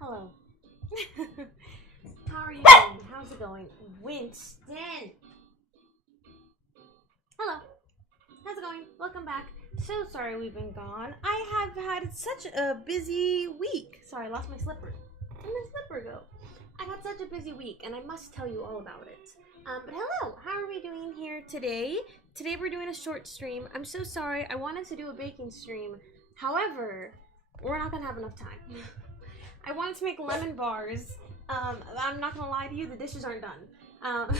Hello. How are you doing? How's it going? Winston! Hello. How's it going? Welcome back. So sorry we've been gone. I have had such a busy week. Sorry, I lost my slipper. Where'd my slipper go? I had such a busy week and I must tell you all about it. But hello, how are we doing here today? Today we're doing a short stream. I'm so sorry. I wanted to do a baking stream. However, we're not gonna have enough time. I wanted to make lemon bars. I'm not gonna lie to you, the dishes aren't done.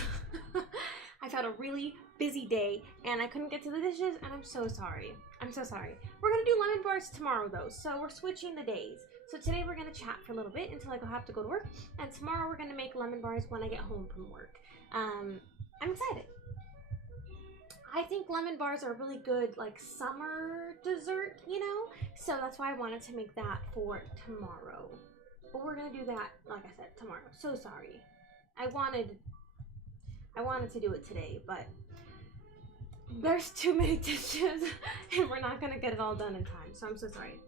I've had a really busy day and I couldn't get to the dishes and I'm so sorry. I'm so sorry. We're gonna do lemon bars tomorrow though, so we're switching the days. So today we're gonna chat for a little bit until I have to go to work, and tomorrow we're gonna make lemon bars when I get home from work. I'm excited. I think lemon bars are a really good like summer dessert, you know? So that's why I wanted to make that for tomorrow. But we're gonna do that, like I said, tomorrow. So sorry. I wanted to do it today, but there's too many dishes and we're not gonna get it all done in time, so I'm so sorry.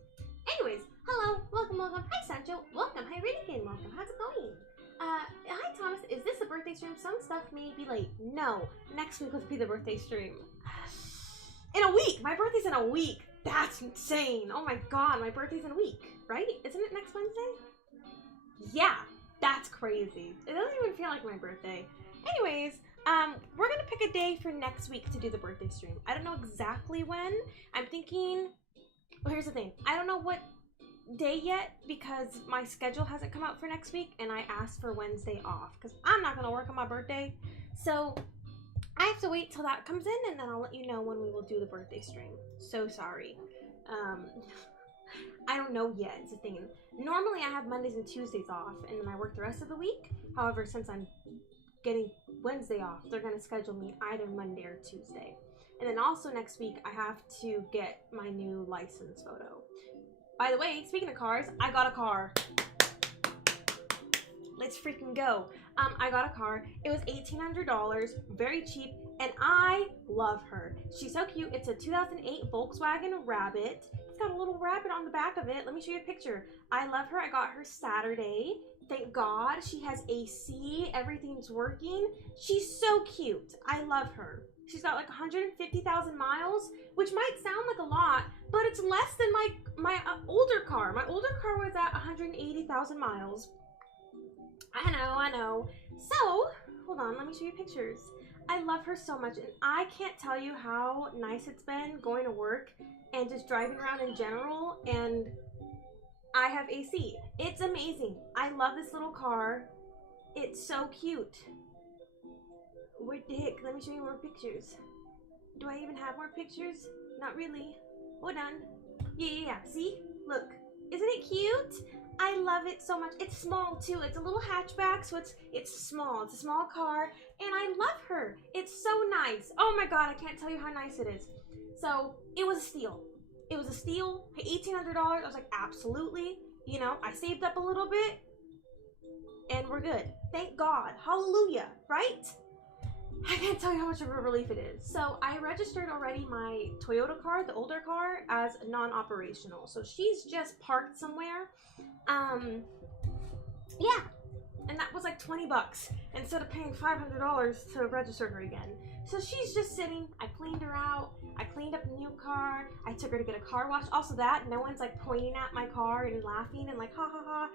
Anyways, hello, welcome. Hi Sancho, welcome. Hi Radigan, welcome. How's it going? Hi Thomas, is this a birthday stream? Some stuff may be late. No, next week will be the birthday stream. In a week! My birthday's in a week! That's insane! Oh my god, my birthday's in a week, right? Isn't it next Wednesday? Yeah, that's crazy. It doesn't even feel like my birthday. Anyways, we're gonna pick a day for next week to do the birthday stream. I don't know exactly when. I'm thinking, well, here's the thing. I don't know what day yet because my schedule hasn't come out for next week and I asked for Wednesday off because I'm not gonna work on my birthday. So I have to wait till that comes in and then I'll let you know when we will do the birthday stream. So sorry. I don't know yet, it's a thing. Normally I have Mondays and Tuesdays off and then I work the rest of the week. However, since I'm getting Wednesday off, they're gonna schedule me either Monday or Tuesday. And then also next week I have to get my new license photo. By the way, speaking of cars, I got a car. Let's freaking go. I got a car. It was $1,800, very cheap, and I love her. She's so cute. It's a 2008 Volkswagen Rabbit. It's got a little rabbit on the back of it. Let me show you a picture. I love her. I got her Saturday. Thank God. She has AC. Everything's working. She's so cute. I love her. She's got like 150,000 miles, which might sound like a lot, but it's less than my older car. My older car was at 180,000 miles. I know. So, hold on, let me show you pictures. I love her so much, and I can't tell you how nice it's been going to work and just driving around in general, and I have AC. It's amazing. I love this little car. It's so cute. Where the heck? Let me show you more pictures. Do I even have more pictures? Not really. Hold on. Yeah. See? Look. Isn't it cute? I love it so much. It's small too. It's a little hatchback, so it's small. It's a small car, and I love her. It's so nice. Oh my god, I can't tell you how nice it is. So, it was a steal. It was a steal. $1,800. I was like, absolutely. You know, I saved up a little bit, and we're good. Thank God. Hallelujah. Right? I can't tell you how much of a relief it is. So I registered already my Toyota car, the older car, as non-operational. So she's just parked somewhere. Yeah. And that was like 20 bucks instead of paying $500 to register her again. So she's just sitting. I cleaned her out. I cleaned up the new car. I took her to get a car wash. Also that, no one's like pointing at my car and laughing and like, ha ha ha.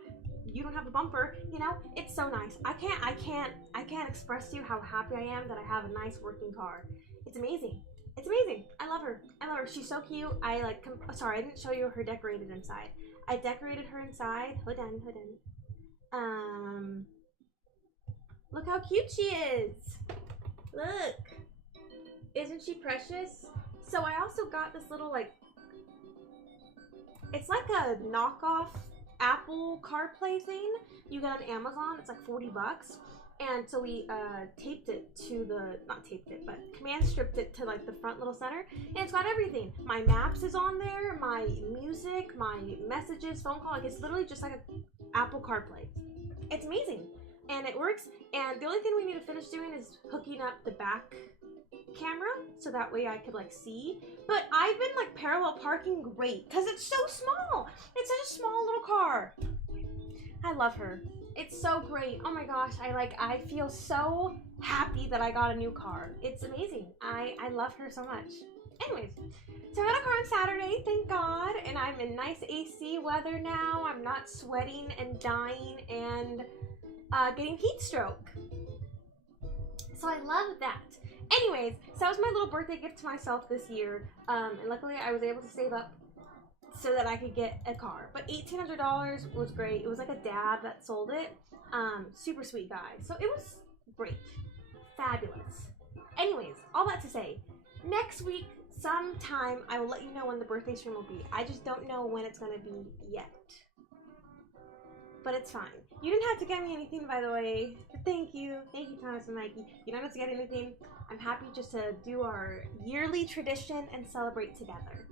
You don't have a bumper, you know? It's so nice. I can't express to you how happy I am that I have a nice working car. It's amazing. It's amazing. I love her. She's so cute. Sorry, I didn't show you her decorated inside. I decorated her inside. Hold on. Look how cute she is. Look. Isn't she precious? So I also got this little it's like a knockoff Apple CarPlay thing you get on Amazon. It's like 40 bucks. And so we taped it to command stripped it to like the front little center. And it's got everything. My maps is on there, my music, my messages, phone call. Like it's literally just like an Apple CarPlay. It's amazing. And it works. And the only thing we need to finish doing is hooking up the back camera so that way I could like see. But I've been like parallel parking great because it's so small. It's such a small little car. I love her. It's so great. Oh my gosh, I feel so happy that I got a new car. It's amazing. I love her so much. Anyways, so I got a car on Saturday, thank God, and I'm in nice AC weather now. I'm not sweating and dying and getting heat stroke. So I love that. Anyways, so that was my little birthday gift to myself this year, and luckily I was able to save up so that I could get a car. But $1,800 was great. It was like a dad that sold it. Super sweet guy. So it was great. Fabulous. Anyways, all that to say, next week, sometime, I will let you know when the birthday stream will be. I just don't know when it's going to be yet. But it's fine. You didn't have to get me anything, by the way. Thank you. Thank you, Thomas and Mikey. You don't have to get anything. I'm happy just to do our yearly tradition and celebrate together.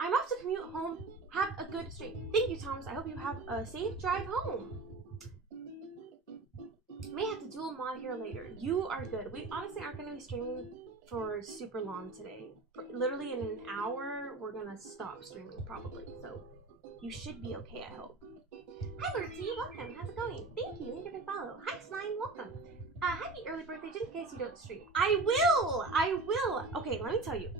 I'm off to commute home. Have a good stream. Thank you, Thomas. I hope you have a safe drive home. May have to dual mod here later. You are good. We honestly aren't going to be streaming for super long today. Literally in an hour, we're going to stop streaming probably. So you should be okay, I hope. Hi, Bertie. Welcome. How's it going? Thank you. Thank you for the follow. Hi, Slime. Welcome. Happy early birthday, just in case you don't stream. I will! I will! Okay, let me tell you.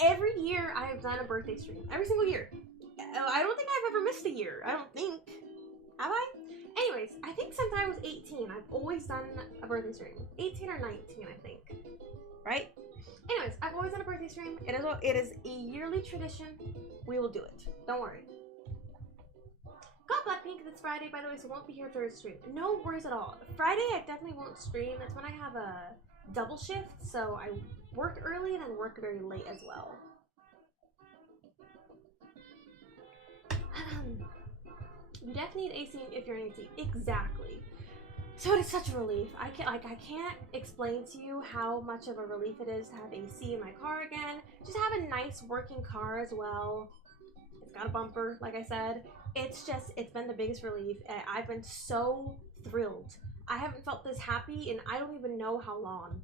Every year I have done a birthday stream. Every single year. I don't think I've ever missed a year. I don't think. Have I? Anyways, I think since I was 18, I've always done a birthday stream. 18 or 19, I think. Right? Anyways, I've always done a birthday stream. It is a yearly tradition. We will do it. Don't worry. Got Blackpink this Friday, by the way, so won't be here for a stream. No worries at all. Friday, I definitely won't stream. That's when I have a double shift, so I work early and then work very late as well. You definitely need AC if you're in AC. Exactly. So it is such a relief. I can't explain to you how much of a relief it is to have AC in my car again. Just have a nice working car as well. It's got a bumper, like I said. It's been the biggest relief. I've been so thrilled. I haven't felt this happy in I don't even know how long.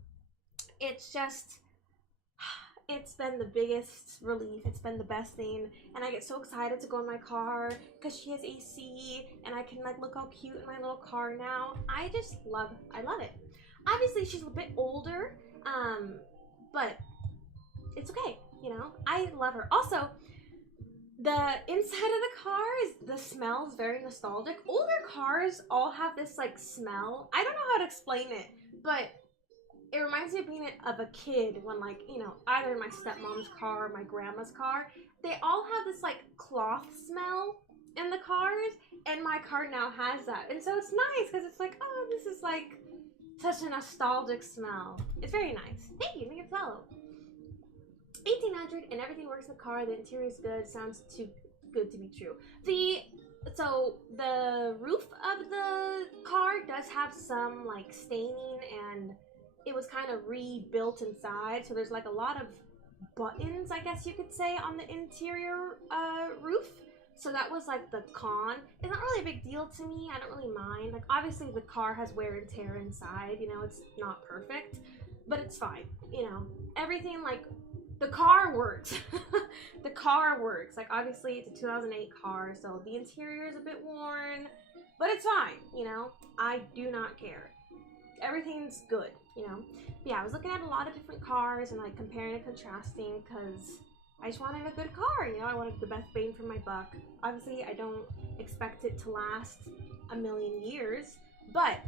It's been the biggest relief. It's been the best thing. And I get so excited to go in my car because she has AC and I can like look how cute in my little car now. I love it. Obviously she's a bit older, but it's okay, you know? I love her. Also, the inside of the car the smell's very nostalgic. Older cars all have this like smell. I don't know how to explain it, but it reminds me of being of a kid when like, you know, either in my stepmom's car or my grandma's car, they all have this like cloth smell in the cars, and my car now has that. And so it's nice because it's like, oh, this is like such a nostalgic smell. It's very nice. Thank you. Thank you for follow. 1800 and everything works in the car. The interior is good. Sounds too good to be true. So the roof of the car does have some like staining, and it was kind of rebuilt inside. So there's like a lot of buttons, I guess you could say, on the interior roof. So that was like the con. It's not really a big deal to me. I don't really mind. Like obviously the car has wear and tear inside. You know, it's not perfect, but it's fine. You know, everything like. The car works. The car works. Like, obviously, it's a 2008 car, so the interior is a bit worn, but it's fine, you know? I do not care. Everything's good, you know? But yeah, I was looking at a lot of different cars and, like, comparing and contrasting because I just wanted a good car, you know? I wanted the best bang for my buck. Obviously, I don't expect it to last a million years, but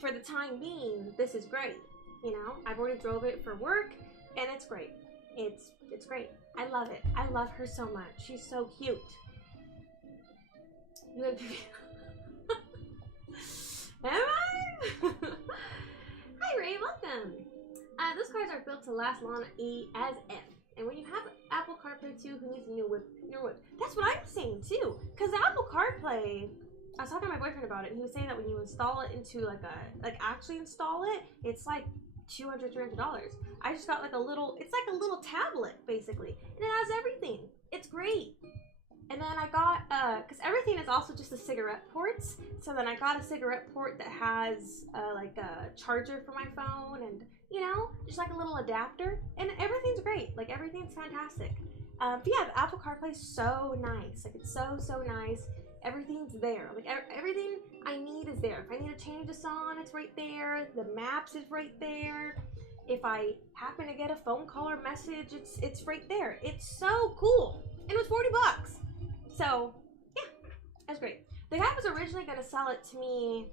for the time being, this is great, you know? I've already drove it for work, and it's great. It's great. I love it. I love her so much. She's so cute. You have Am I? Hi Ray, welcome. Those cars are built to last long as if. And when you have Apple CarPlay too, who needs a new whip? That's what I'm saying too. Cause the Apple CarPlay, I was talking to my boyfriend about it, and he was saying that when you install it into actually install it, it's like $200, $300. I just got like it's like a little tablet basically, and it has everything. It's great. And then I got, cause everything is also just the cigarette ports. So then I got a cigarette port that has like a charger for my phone, and you know, just like a little adapter, and everything's great. Like everything's fantastic. But yeah, the Apple CarPlay is so nice. Like it's so nice. Everything's there. Like everything I need is there. If I need to change a song, it's right there. The maps is right there. If I happen to get a phone call or message, it's right there. It's so cool. And it was $40. So yeah, that's great. The guy was originally gonna sell it to me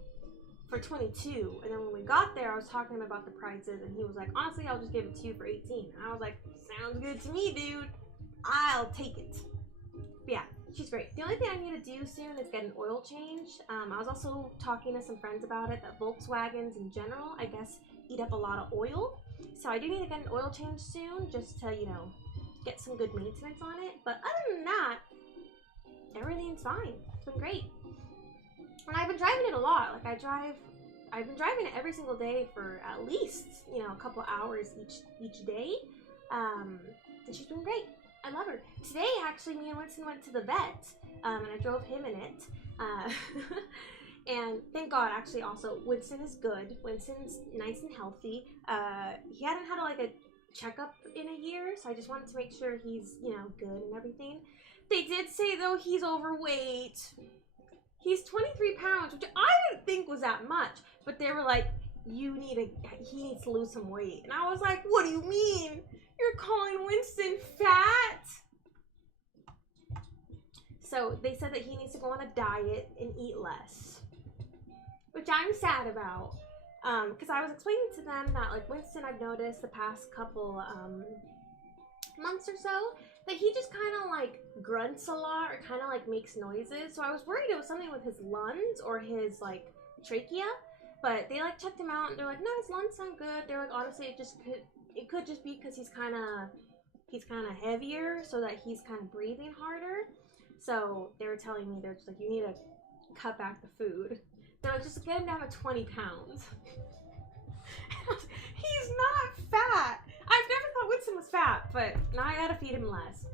for 22, and then when we got there, I was talking to him about the prices, and he was like, honestly, I'll just give it to you for 18. And I was like, sounds good to me, dude. I'll take it. But yeah, she's great. The only thing I need to do soon is get an oil change. I was also talking to some friends about it, that Volkswagens in general, I guess eat up a lot of oil. So I do need to get an oil change soon, just to, you know, get some good maintenance on it. But other than that, everything's fine. It's been great. And I've been driving it a lot. Like I've been driving it every single day for at least, you know, a couple hours each day. And she's been great. I love her. Today, actually, me and Winston went to the vet, and I drove him in it. And thank God, actually, also, Winston is good. Winston's nice and healthy. He hadn't had like a checkup in a year, so I just wanted to make sure he's, you know, good and everything. They did say, though, he's overweight. He's 23 pounds, which I didn't think was that much, but they were like, he needs to lose some weight. And I was like, what do you mean? You're calling Winston fat? So they said that he needs to go on a diet and eat less, which I'm sad about. Because I was explaining to them that, like, Winston, I've noticed the past couple months or so, that he just kind of, like, grunts a lot or kind of, like, makes noises. So I was worried it was something with his lungs or his, like, trachea. But they, like, checked him out and they're like, no, his lungs sound good. They're like, honestly, it could just be because he's kind of heavier, so that he's kind of breathing harder. So they were telling me, they're just like, you need to cut back the food. No, just get him down to 20 pounds. He's not fat. I've never thought Winston was fat, but now I gotta feed him less.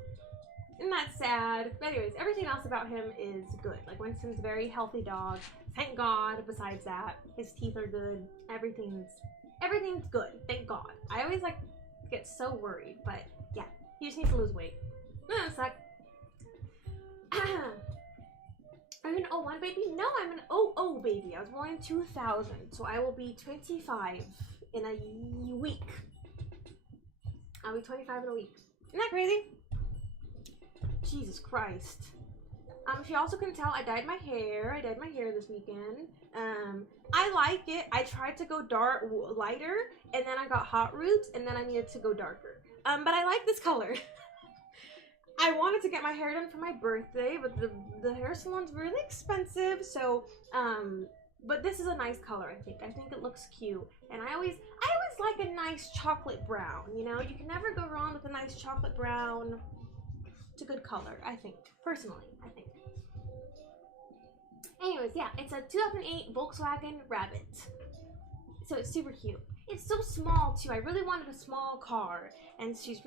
Isn't that sad? But anyways, everything else about him is good. Like, Winston's a very healthy dog. Thank God. Besides that, his teeth are good. Everything's good. Thank God. I always, like, get so worried, but yeah, he just needs to lose weight. No, sec. Are you an 01 baby? No, I'm an 00 baby. I was born in 2000, so I will be 25 in a week. I'll be 25 in a week. Isn't that crazy? Jesus Christ. If you also can tell, I dyed my hair. I dyed my hair this weekend. I like it. I tried to go lighter, and then I got hot roots, and then I needed to go darker. But I like this color. I wanted to get my hair done for my birthday, but the hair salon's really expensive, so, but this is a nice color, I think. I think it looks cute. And I always like a nice chocolate brown, you know? You can never go wrong with a nice chocolate brown. It's a good color, I think. Personally, I think. Anyways, yeah, it's a 2008 Volkswagen Rabbit. So it's super cute. It's so small too. I really wanted a small car, and she's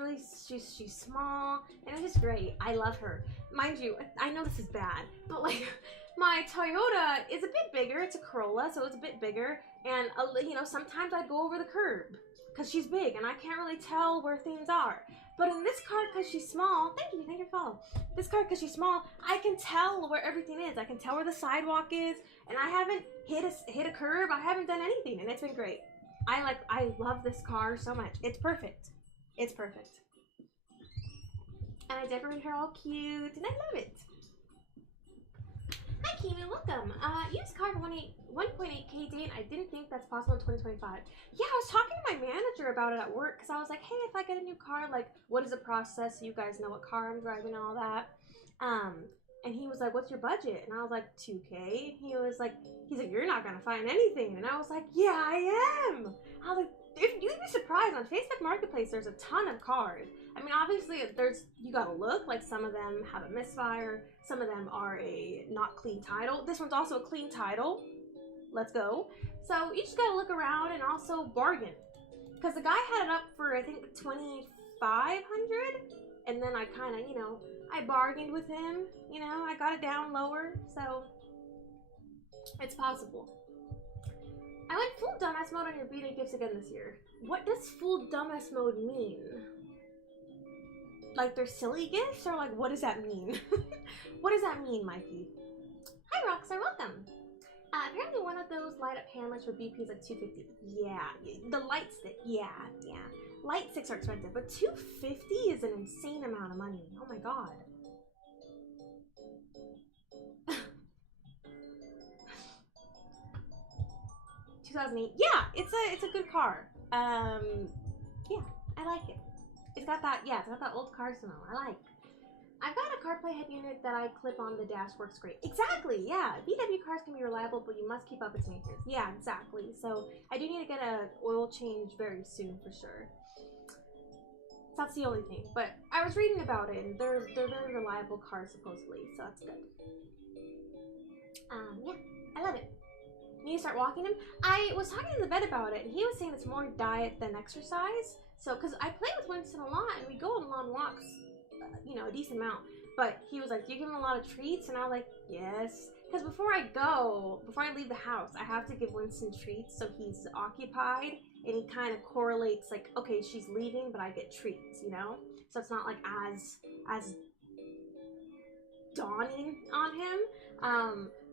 small, and it's just great. I love her. Mind you, I know this is bad, but like my Toyota is a bit bigger. It's a Corolla, so it's a bit bigger, and you know, sometimes I'd go over the curb because she's big, and I can't really tell where things are. But in this car, because she's small, thank you for follow. This car, because she's small, I can tell where everything is. I can tell where the sidewalk is, and I haven't hit a curb. I haven't done anything, and it's been great. I love this car so much. It's perfect. It's perfect. And I decorated her all cute, and I love it. Hi, Kimi, welcome. Used car for 1.8K day, and I didn't think that's possible in 2025. Yeah, I was talking to my manager about it at work, because I was like, hey, if I get a new car, like, what is the process so you guys know what car I'm driving and all that? And he was like, what's your budget? And I was like, 2K. He's like, you're not gonna find anything. And I was like, yeah, I am. I was like, you'd be surprised, on Facebook Marketplace, there's a ton of cars. I mean, obviously, you gotta look, like, some of them have a misfire, some of them are a not clean title. This one's also a clean title. Let's go. So you just gotta look around and also bargain. Because the guy had it up for, I think, $2,500, and then I kind of, you know, I bargained with him, you know, I got it down lower, so it's possible. I went full dumbass mode on your B-Day gifts again this year. What does full dumbass mode mean? Like they're silly gifts, or like what does that mean? What does that mean, Mikey? Hi, Roxar, welcome. Apparently one of those light up handlers for BP is like $250. Yeah, the light stick, yeah. Light sticks are expensive, but $250 is an insane amount of money. Oh my god. $2008. Yeah, it's a good car. Yeah, I like it. It's got that old car smell. I like. I've got a CarPlay head unit that I clip on the dash, works great. Exactly, yeah. VW cars can be reliable, but you must keep up its maintenance. Yeah, exactly. So I do need to get an oil change very soon for sure. That's the only thing. But I was reading about it, and they're very reliable cars supposedly, so that's good. Yeah, I love it. You need to start walking him. I was talking to the vet about it, and he was saying it's more diet than exercise. So, because I play with Winston a lot, and we go on long walks, you know, a decent amount. But he was like, do you give him a lot of treats? And I was like, yes. Because before I leave the house, I have to give Winston treats so he's occupied. And he kind of correlates like, okay, she's leaving, but I get treats, you know? So it's not like as dawning on him.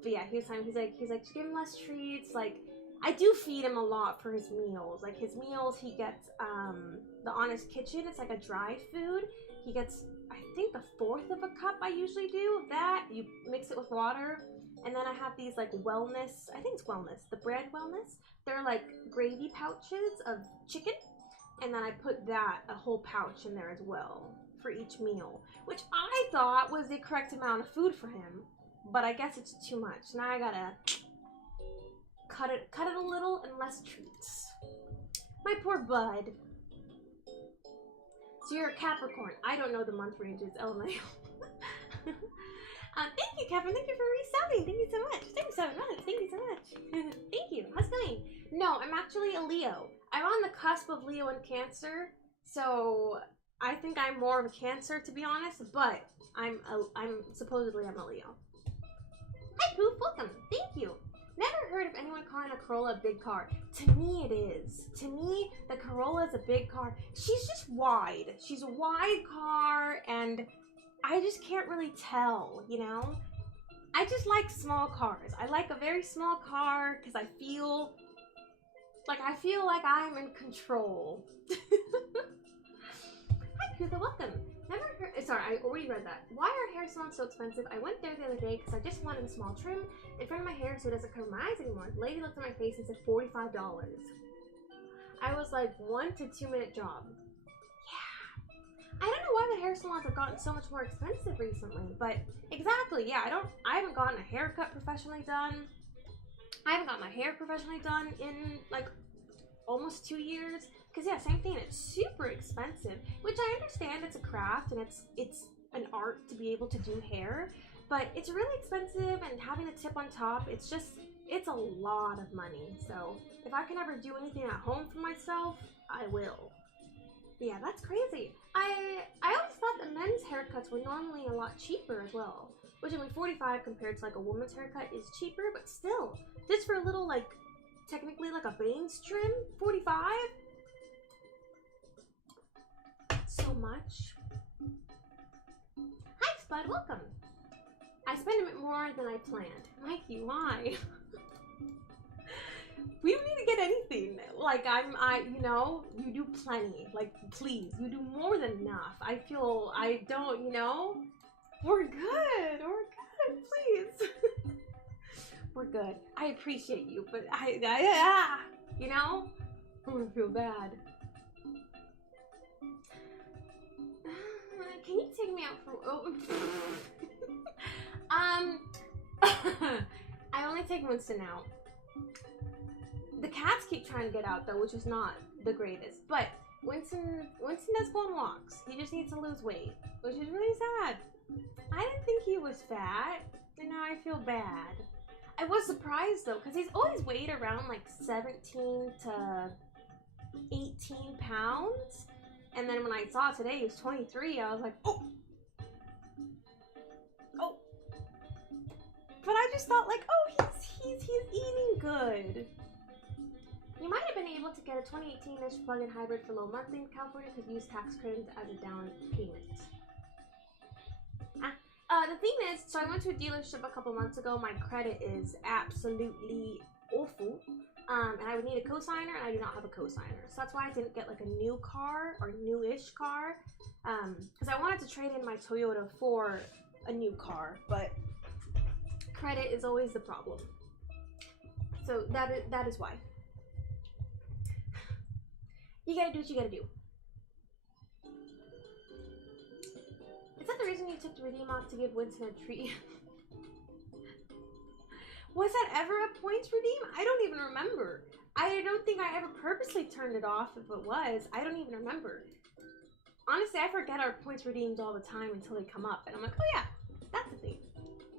But yeah, he was telling me, he's like, just give him less treats. Like, I do feed him a lot for his meals. Like his meals, he gets the Honest Kitchen. It's like a dry food. He gets, I think, a fourth of a cup. I usually do of that. You mix it with water, and then I have these like wellness. I think it's wellness. The brand wellness. They're like gravy pouches of chicken, and then I put that a whole pouch in there as well for each meal, which I thought was the correct amount of food for him. But I guess it's too much. Now I gotta cut it a little and less treats. My poor bud. So you're a Capricorn. I don't know the month ranges, LMAO. Thank you, Kevin. Thank you for resubbing. Thank you so much. 37 months. Thank you so much. Thank you. How's it going? No, I'm actually a Leo. I'm on the cusp of Leo and Cancer, so I think I'm more of a Cancer, to be honest. But I'm supposedly I'm a Leo. Hi, Poof. Welcome. Thank you. Never heard of anyone calling a Corolla a big car. To me, it is. To me, the Corolla is a big car. She's just wide. She's a wide car, and I just can't really tell, you know? I just like small cars. I like a very small car because I feel like I'm in control. Hi, Kuka. Welcome. Never heard. Sorry, I already read that. Why are hair salons so expensive? I went there the other day because I just wanted a small trim in front of my hair so it doesn't cover my eyes anymore. The lady looked at my face and said $45. I was like, 1 to 2 minute job. Yeah. I don't know why the hair salons have gotten so much more expensive recently, but exactly, yeah. I haven't gotten a haircut professionally done. I haven't got my hair professionally done in like almost 2 years. Because yeah, same thing, it's super expensive, which I understand it's a craft and it's an art to be able to do hair, but it's really expensive, and having a tip on top, it's a lot of money. So if I can ever do anything at home for myself, I will. But yeah, that's crazy. I always thought that men's haircuts were normally a lot cheaper as well, which I mean, $45 compared to like a woman's haircut is cheaper, but still, just for a little like, technically like a bangs trim, $45? So much. Hi, Spud. Welcome. I spent a bit more than I planned. Mikey, why? We don't need to get anything. Like, you know, you do plenty. Like, please, you do more than enough. I feel, I don't, you know, we're good. We're good, please. We're good. I appreciate you, but you know, I'm gonna feel bad. Can you take me out for, I only take Winston out. The cats keep trying to get out though, which is not the greatest, but Winston does go on walks. He just needs to lose weight, which is really sad. I didn't think he was fat, and now I feel bad. I was surprised though, because he's always weighed around like 17 to 18 pounds. And then when I saw today he was 23, I was like, oh! Oh! But I just thought like, oh, he's eating good. You might have been able to get a 2018-ish plug-in hybrid for low monthly in California, could use tax credits as a down payment. The thing is, so I went to a dealership a couple months ago. My credit is absolutely awful. And I would need a cosigner, and I do not have a cosigner. So that's why I didn't get like a new car or newish car. Because I wanted to trade in my Toyota for a new car, but credit is always the problem. So that is why. You gotta do what you gotta do. It's at the reason you took the redeem off to give Winston a treat? Was that ever a points redeem? I don't even remember. I don't think I ever purposely turned it off. If it was, I don't even remember. Honestly, I forget our points redeemed all the time until they come up. And I'm like, oh yeah, that's a thing.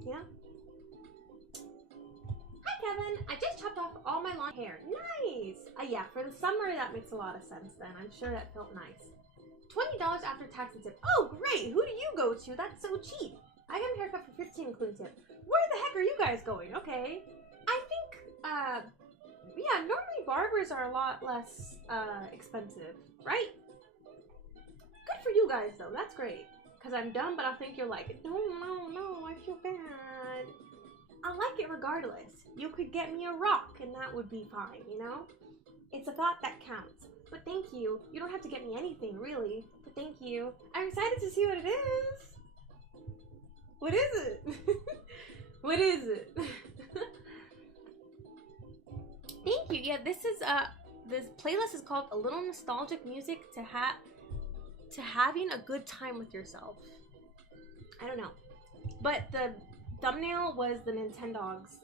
You know? Hi, Kevin. I just chopped off all my long hair. Nice. Yeah, for the summer, that makes a lot of sense then. I'm sure that felt nice. $20 after tax and tip. Oh, great. Who do you go to? That's so cheap. I got a haircut for $15 including tip. Where the heck are you guys going? Okay. I think, yeah, normally barbers are a lot less, expensive, right? Good for you guys, though. That's great. Because I'm dumb, but I think you'll like it. No, I feel bad. I like it regardless. You could get me a rock, and that would be fine, you know? It's a thought that counts. But thank you. You don't have to get me anything, really. But thank you. I'm excited to see what it is. What is it? What is it? Thank you. Yeah, this is this playlist is called A Little Nostalgic Music to Having a Good Time with Yourself. I don't know. But the thumbnail was the Nintendogs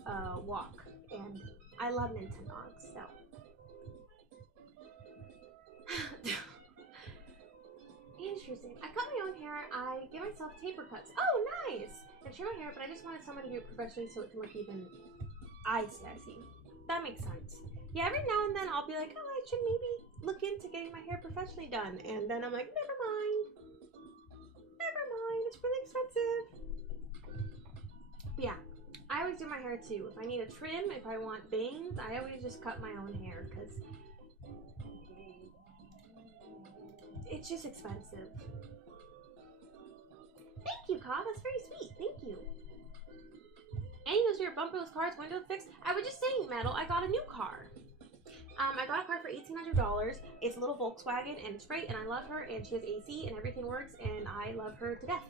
walk, and I love Nintendogs, so. Interesting. I cut my own hair. I give myself taper cuts. Oh, nice! I trim my hair, but I just wanted someone to do it professionally so it can look even. I see. That makes sense. Yeah, every now and then I'll be like, oh, I should maybe look into getting my hair professionally done. And then I'm like, never mind. Never mind. It's really expensive. But yeah, I always do my hair too. If I need a trim, if I want bangs, I always just cut my own hair because it's just expensive. Thank you, Ka. That's very sweet. Thank you. Any of your bumperless cars, window fixed? I was just saying, Metal, I got a new car. I got a car for $1,800. It's a little Volkswagen, and it's great, and I love her, and she has AC, and everything works, and I love her to death.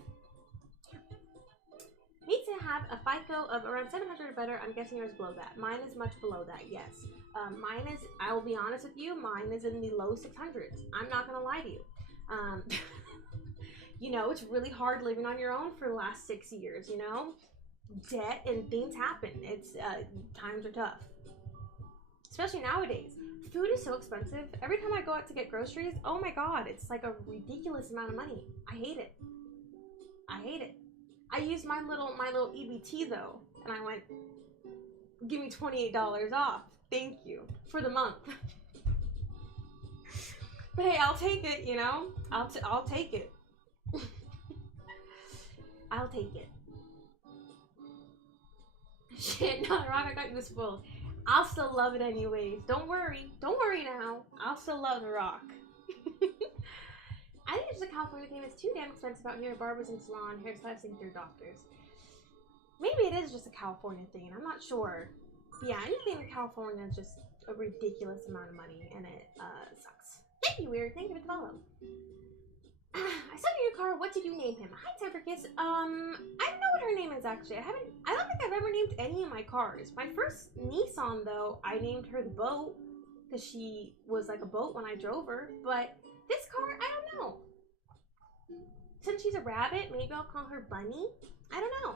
Needs to have a FICO of around 700 or better. I'm guessing yours is below that. Mine is much below that, yes. Mine is, I will be honest with you, mine is in the low 600s. I'm not going to lie to you. You know, it's really hard living on your own for the last 6 years, you know? Debt and things happen. It's, times are tough. Especially nowadays. Food is so expensive. Every time I go out to get groceries, oh my god, it's like a ridiculous amount of money. I hate it. I hate it. I used my little EBT though, and I went, give me $28 off. Thank you. For the month. But hey, I'll take it, you know? I'll take it. I'll take it. Shit, no, Rock, I got you spoiled. I'll still love it anyways. Don't worry. Don't worry now. I'll still love The Rock. I think it's just a California thing. It's too damn expensive out here. Barbers and salon, hairstylists think they're doctors. Maybe it is just a California thing. I'm not sure. But yeah, anything in California is just a ridiculous amount of money, and it sucks. Thank you, Weird. Thank you for the follow. I saw your car. What did you name him? Hi, Temperkiss. I don't know what her name is actually. I don't think I've ever named any of my cars. My first Nissan though, I named her the Boat because she was like a boat when I drove her. But this car, I don't know. Since she's a rabbit, maybe I'll call her Bunny. I don't know.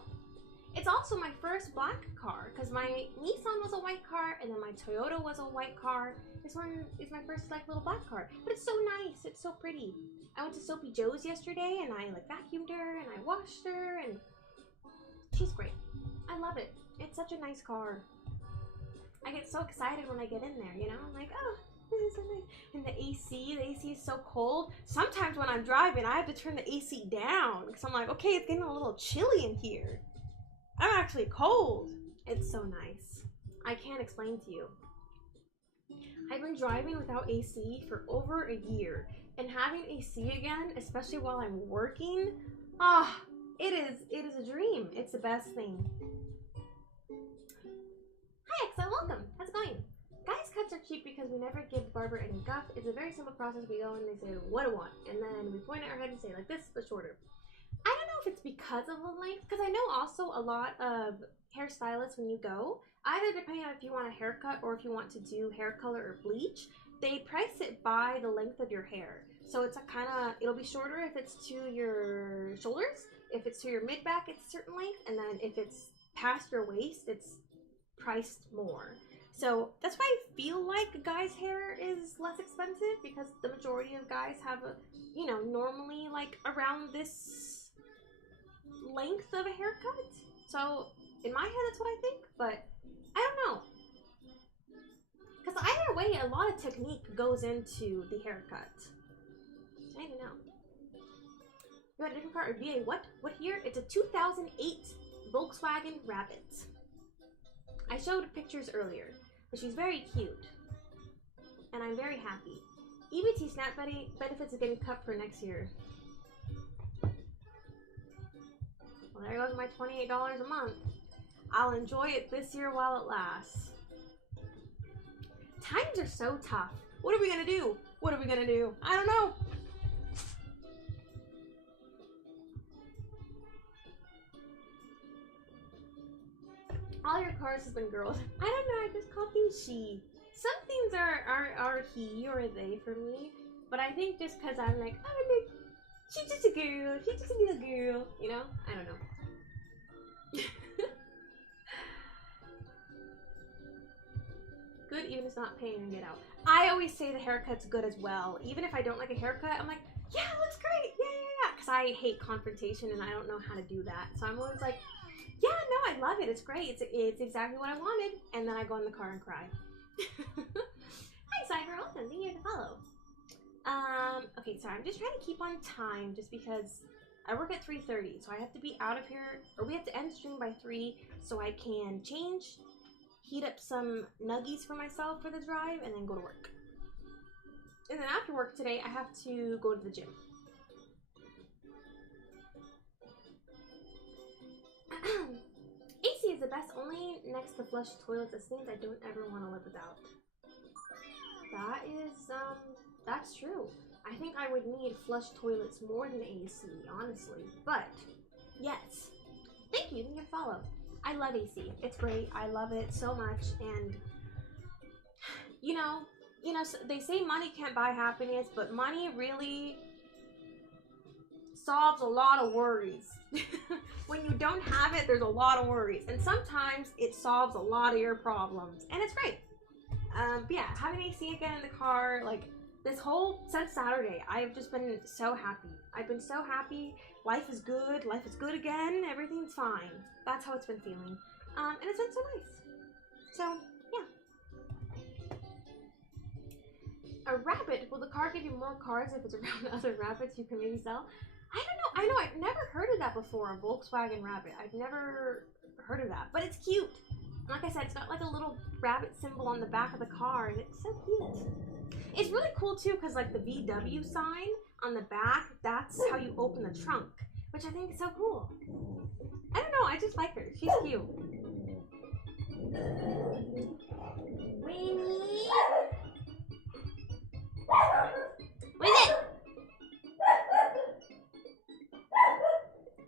It's also my first black car because my Nissan was a white car and then my Toyota was a white car. This one is my first like little black car, but it's so nice. It's so pretty. I went to Soapy Joe's yesterday and I like vacuumed her and I washed her and she's great. I love it. It's such a nice car. I get so excited when I get in there, you know? I'm like, oh, this is so nice. And the AC is so cold. Sometimes when I'm driving, I have to turn the AC down because I'm like, okay, it's getting a little chilly in here. I'm actually cold. It's so nice. I can't explain to you. I've been driving without AC for over a year. And having AC again, especially while I'm working, it is a dream. It's the best thing. Hi, Exa, welcome. How's it going? Guys' cuts are cheap because we never give the barber any guff. It's a very simple process. We go and they say, what do you want? And then we point at our head and say, like this, but shorter. I don't know if it's because of the length, because I know also a lot of hairstylists, when you go, either depending on if you want a haircut or if you want to do hair color or bleach, they price it by the length of your hair. So it's a kind of, it'll be shorter if it's to your shoulders. If it's to your mid back, it's a certain length. And then if it's past your waist, it's priced more. So that's why I feel like guys' hair is less expensive, because the majority of guys have a, you know, normally like around this length of a haircut. So in my head, that's what I think, but I don't know. Because either way, a lot of technique goes into the haircut. I don't know. You got a different car or VA? What? What year? It's a 2008 Volkswagen Rabbit. I showed pictures earlier, but she's very cute. And I'm very happy. EBT SNAP benefits are getting cut for next year. Well, there goes my $28 a month. I'll enjoy it this year while it lasts. Times are so tough. What are we gonna do? What are we gonna do? I don't know. All your cars have been girls. I don't know, I just call things she. Some things are he or they for me. But I think just because I'm like, she's just a girl. She's just a little girl. You know? I don't know. Good even if it's not paying to get out. I always say the haircut's good as well. Even if I don't like a haircut, I'm like, yeah, it looks great. Yeah. Because I hate confrontation and I don't know how to do that. So I'm always like, yeah, no, I love it. It's great. It's exactly what I wanted. And then I go in the car and cry. Hi, Cyber. Awesome. Thank you to follow. Okay, sorry. I'm just trying to keep on time just because I work at 3:30. So I have to be out of here, or we have to end stream by 3 so I can change, heat up some nuggies for myself for the drive, and then go to work. And then after work today, I have to go to the gym. AC is the best, only next to flush toilets as things I don't ever want to live without. That is, that's true. I think I would need flush toilets more than AC, honestly. But, yes. Thank you for follow. I love AC. It's great. I love it so much. And, you know, they say money can't buy happiness, but money really solves a lot of worries. When you don't have it, there's a lot of worries. And sometimes it solves a lot of your problems. And it's great. But yeah, having AC again in the car, like, since Saturday, I've just been so happy. I've been so happy. Life is good. Life is good again. Everything's fine. That's how it's been feeling. And it's been so nice. So, yeah. A rabbit. Will the car give you more cars if it's around other rabbits you can maybe sell? I don't know. I know. I've never heard of that before. A Volkswagen Rabbit. I've never heard of that. But it's cute. And like I said, it's got like a little rabbit symbol on the back of the car. And it's so cute. It's really cool too, because like the VW sign on the back, that's how you open the trunk, which I think is so cool. I don't know, I just like her. She's cute. Winnie! What is it?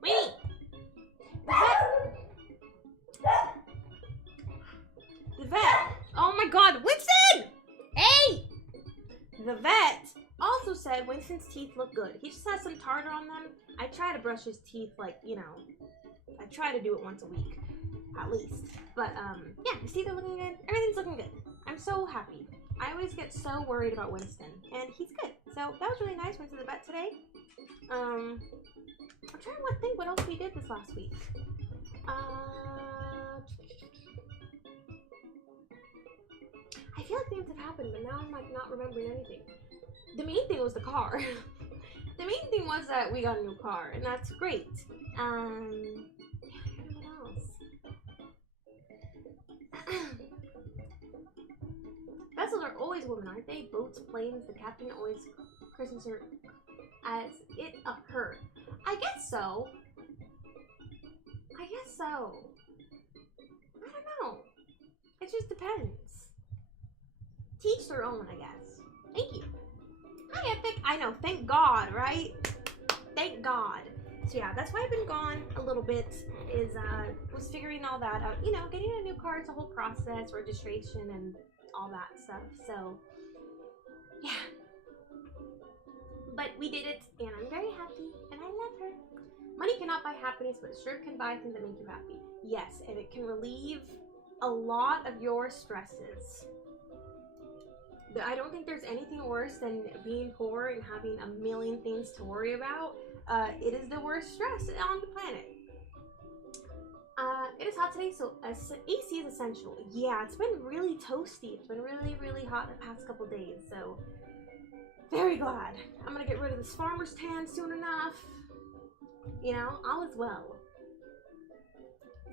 Winnie! The vet! Oh my god, Winston! Hey! The vet also said Winston's teeth look good. He just has some tartar on them. I try to brush his teeth, like, you know, I try to do it once a week, at least. But, yeah, his teeth are looking good. Everything's looking good. I'm so happy. I always get so worried about Winston, and he's good. So, that was really nice. Went to the vet today. I'm trying to think what else we did this last week. I feel like things have happened, but now I'm like not remembering anything. The main thing was the car. The main thing was that we got a new car, and that's great. Yeah, I don't know what else. Vessels are always women, aren't they? Boats, planes, the captain always christens her as it a her. I guess so. I don't know. It just depends. Teach their own, I guess. Thank you. Hi, Epic. I know. Thank God, right? Thank God. So yeah, that's why I've been gone a little bit. Was figuring all that out. You know, getting a new car is a whole process, registration and all that stuff. So yeah. But we did it, and I'm very happy, and I love her. Money cannot buy happiness, but it sure can buy things that make you happy. Yes, and it can relieve a lot of your stresses. I don't think there's anything worse than being poor and having a million things to worry about. It is the worst stress on the planet. It is hot today, so AC is essential. Yeah, it's been really toasty. It's been really, really hot the past couple days, so very glad. I'm gonna get rid of this farmer's tan soon enough. You know, all is well.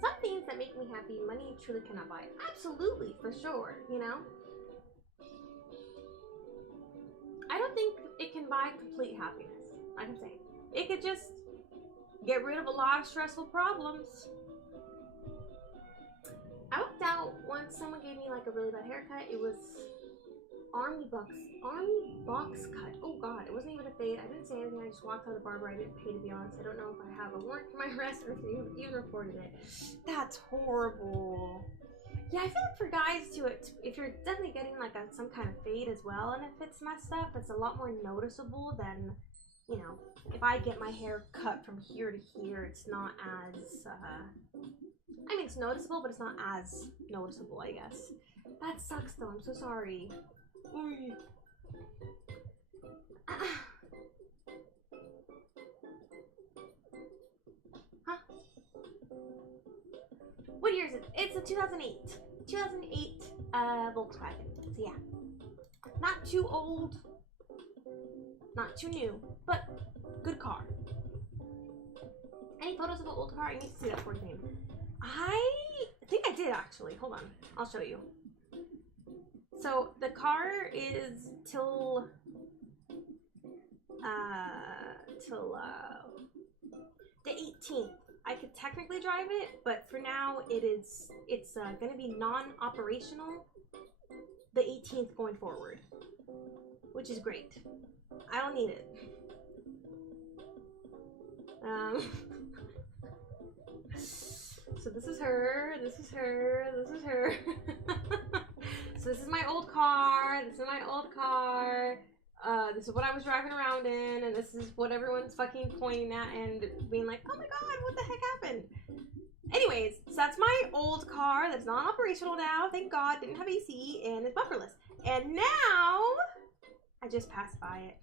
Some things that make me happy, money truly cannot buy. Absolutely, for sure, you know? I don't think it can buy complete happiness. Like I'm saying, it could just get rid of a lot of stressful problems. I worked out once someone gave me like a really bad haircut. It was army box cut. Oh god, it wasn't even a fade. I didn't say anything. I just walked out of the barber. I didn't pay, to be honest. I don't know if I have a warrant for my arrest or if they even reported it. That's horrible. Yeah, I feel like for guys too, if you're definitely getting like some kind of fade as well, and if it's messed up, it's a lot more noticeable than, you know, if I get my hair cut from here to here. It's not as I mean, it's noticeable, but it's not as noticeable, I guess. That sucks though. I'm so sorry. Huh? What year is it? It's a 2008. 2008 Volkswagen. So yeah. Not too old. Not too new. But good car. Any photos of an old car? I need to see that for you. I think I did actually. Hold on. I'll show you. So the car is till the 18th. I could technically drive it, but for now it's going to be non-operational the 18th going forward, which is great. I don't need it. So this is her, this is her, this is her. So this is my old car, this is my old car. This is what I was driving around in, and this is what everyone's fucking pointing at and being like, oh my god, what the heck happened? Anyways, so that's my old car that's non-operational now, thank god, didn't have AC, and it's bumperless. And now, I just passed by it.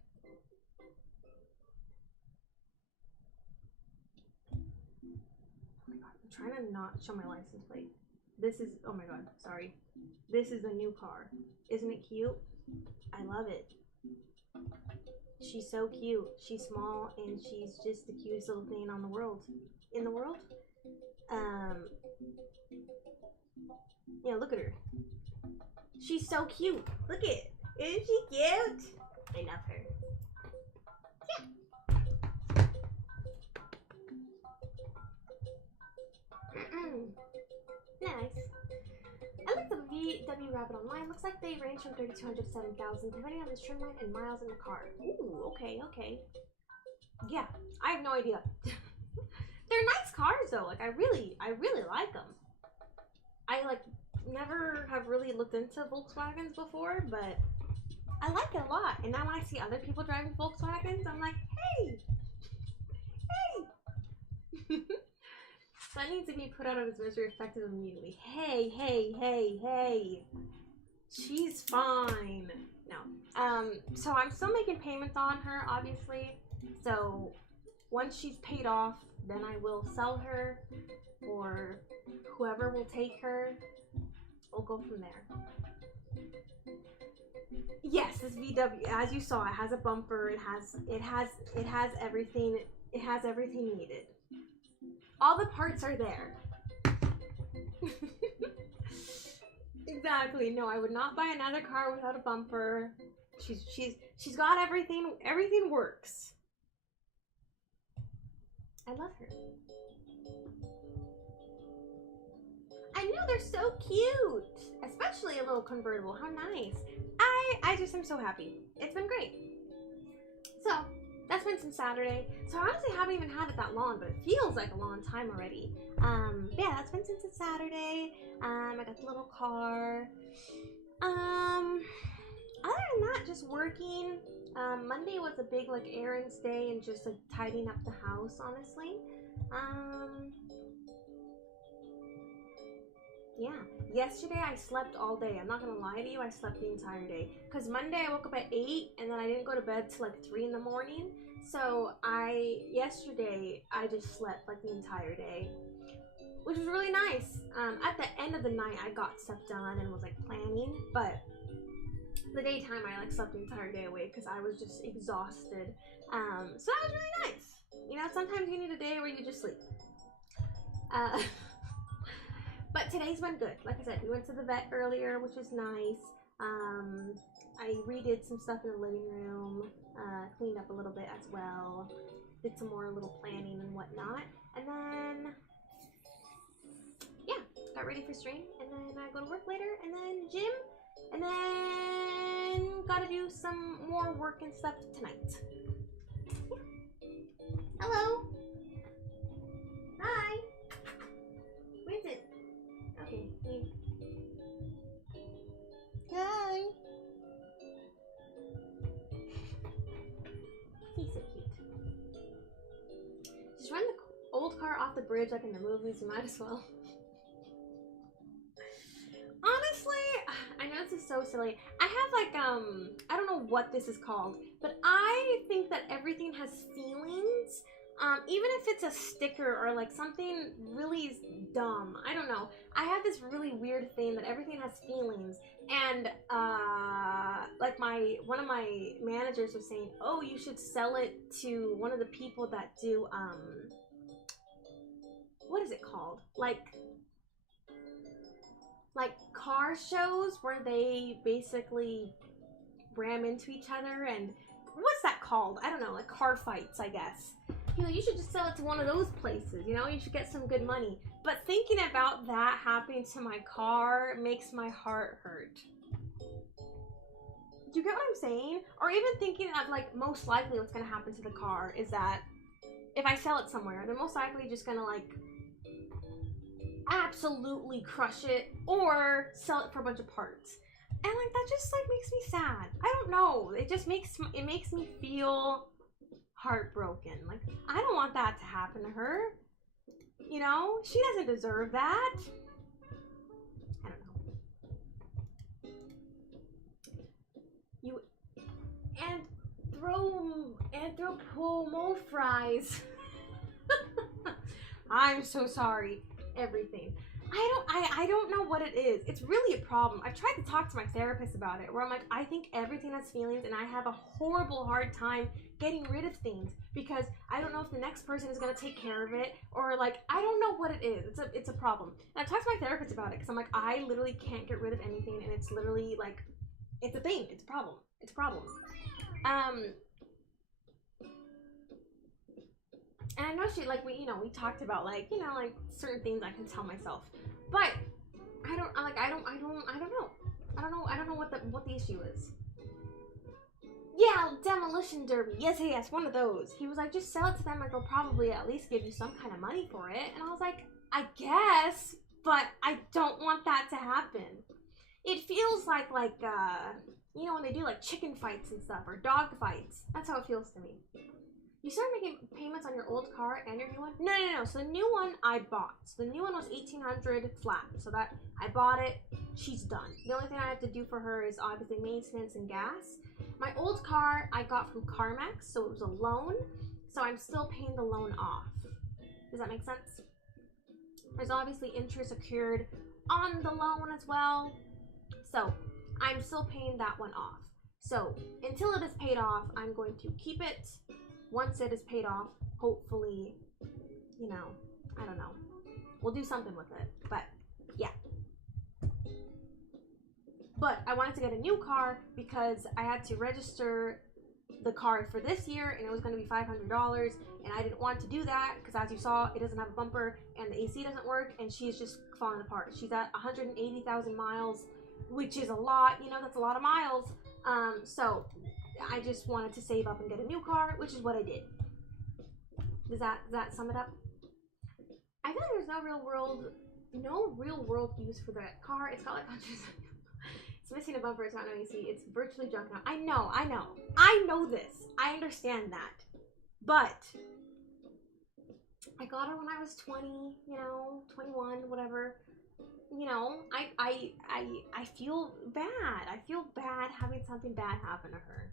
Oh my god, I'm trying to not show my license plate. This is, oh my god, sorry. This is a new car. Isn't it cute? I love it. She's so cute. She's small and she's just the cutest little thing on the world. In the world? Yeah, look at her. She's so cute. Look at, isn't she cute? I love her. Yeah. Nice. I like the VW Rabbit online. Looks like they range from 3,200 to 7,000, depending on the trim line and miles in the car. Ooh, okay, okay. Yeah, I have no idea. They're nice cars though. Like I really like them. I like never have really looked into Volkswagens before, but I like it a lot. And now when I see other people driving Volkswagens, I'm like, hey, hey. That needs to be put out of his misery effective immediately. Hey, hey, hey, hey. She's fine. No. So I'm still making payments on her, obviously. So once she's paid off, then I will sell her, or whoever will take her. We'll go from there. Yes, this VW, as you saw, it has a bumper. It has everything. It has everything needed. All the parts are there. Exactly. No, I would not buy another car without a bumper. She's got everything. Everything works. I love her. I know, they're so cute. Especially a little convertible. How nice. I just am so happy. It's been great. So that's been since Saturday. So I honestly haven't even had it that long, but it feels like a long time already. Yeah, that's been since it's Saturday. I got the little car. Other than that, just working. Monday was a big like errands day and just like tidying up the house, honestly. Yeah. Yesterday I slept all day. I'm not gonna lie to you, I slept the entire day. Cause Monday I woke up at 8 and then I didn't go to bed till like 3 in the morning. So yesterday I just slept like the entire day, which was really nice. At the end of the night I got stuff done and was like planning, but the daytime I like slept the entire day away because I was just exhausted. So that was really nice. You know, sometimes you need a day where you just sleep. But today's been good. Like I said, we went to the vet earlier, which was nice. I redid some stuff in the living room, cleaned up a little bit as well, did some more little planning and whatnot, and then yeah, got ready for stream, and then I go to work later, and then gym, and then gotta do some more work and stuff tonight. Yeah. Hello. Hi. Vincent. Okay. Hi. He's so cute. Just run the old car off the bridge like in the movies. You might as well. Honestly, I know this is so silly. I have like I don't know what this is called, but I think that everything has feelings. Even if it's a sticker or like something really dumb, I don't know. I have this really weird thing that everything has feelings, and like one of my managers was saying, oh, you should sell it to one of the people that do what is it called? Like car shows where they basically ram into each other, and what's that called? I don't know, like car fights, I guess. You know, you should just sell it to one of those places, you know, you should get some good money. But thinking about that happening to my car makes my heart hurt. Do you get what I'm saying? Or even thinking of like most likely what's gonna happen to the car is that if I sell it somewhere, they're most likely just gonna like absolutely crush it or sell it for a bunch of parts. And like that just like makes me sad. I don't know. It just makes me feel heartbroken. Like I don't want that to happen to her. You know, she doesn't deserve that. I don't know. You and throw promo fries. I'm so sorry. Everything. I don't know what it is. It's really a problem. I've tried to talk to my therapist about it, where I'm like, I think everything has feelings and I have a horrible hard time getting rid of things because I don't know if the next person is going to take care of it, or like I don't know what it is. It's a problem. And I've talked to my therapist about it because I'm like, I literally can't get rid of anything, and it's literally like it's a thing. It's a problem. It's a problem. And I know she like we talked about like like certain things I can tell myself, but I don't know what the issue is. Yeah, demolition derby. Yes, one of those. He was like, just sell it to them, like they'll probably at least give you some kind of money for it. And I was like, I guess, but I don't want that to happen. It feels like when they do like chicken fights and stuff or dog fights. That's how it feels to me. You started making payments on your old car and your new one? No. So the new one I bought. So the new one was $1,800 flat. So that I bought it. She's done. The only thing I have to do for her is obviously maintenance and gas. My old car I got from CarMax, so it was a loan. So I'm still paying the loan off. Does that make sense? There's obviously interest accrued on the loan as well. So I'm still paying that one off. So until it is paid off, I'm going to keep it. Once it is paid off, hopefully, I don't know. We'll do something with it. But, yeah. But I wanted to get a new car because I had to register the car for this year, and it was going to be $500, and I didn't want to do that because, as you saw, it doesn't have a bumper, and the AC doesn't work, and she's just falling apart. She's at 180,000 miles, which is a lot. That's a lot of miles. So I just wanted to save up and get a new car, which is what I did. Does that sum it up? I feel like there's no real world use for that car. It's got like hundreds. It's It's missing a bumper. It's not no AC. It's virtually junk now. I know this. I understand that. But I got her when I was 20, 21, whatever. I feel bad. I feel bad having something bad happen to her.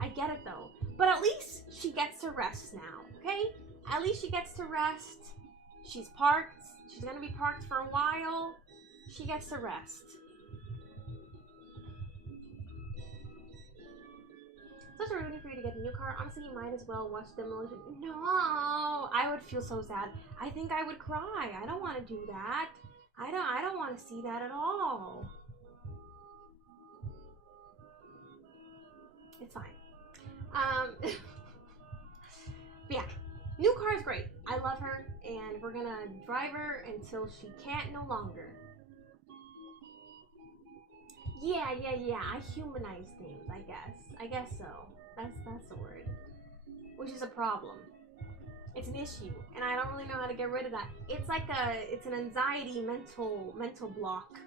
I get it though. But at least she gets to rest now, okay? At least she gets to rest. She's parked. She's gonna be parked for a while. She gets to rest. Such a rooting for you to get a new car. Honestly, you might as well watch Demolition. No, I would feel so sad. I think I would cry. I don't want to do that. I don't want to see that at all. It's fine. But yeah, new car is great. I love her, and we're gonna drive her until she can't no longer. Yeah. I humanize things, I guess. I guess so. That's the word. Which is a problem. It's an issue, and I don't really know how to get rid of that. It's like it's an anxiety mental block.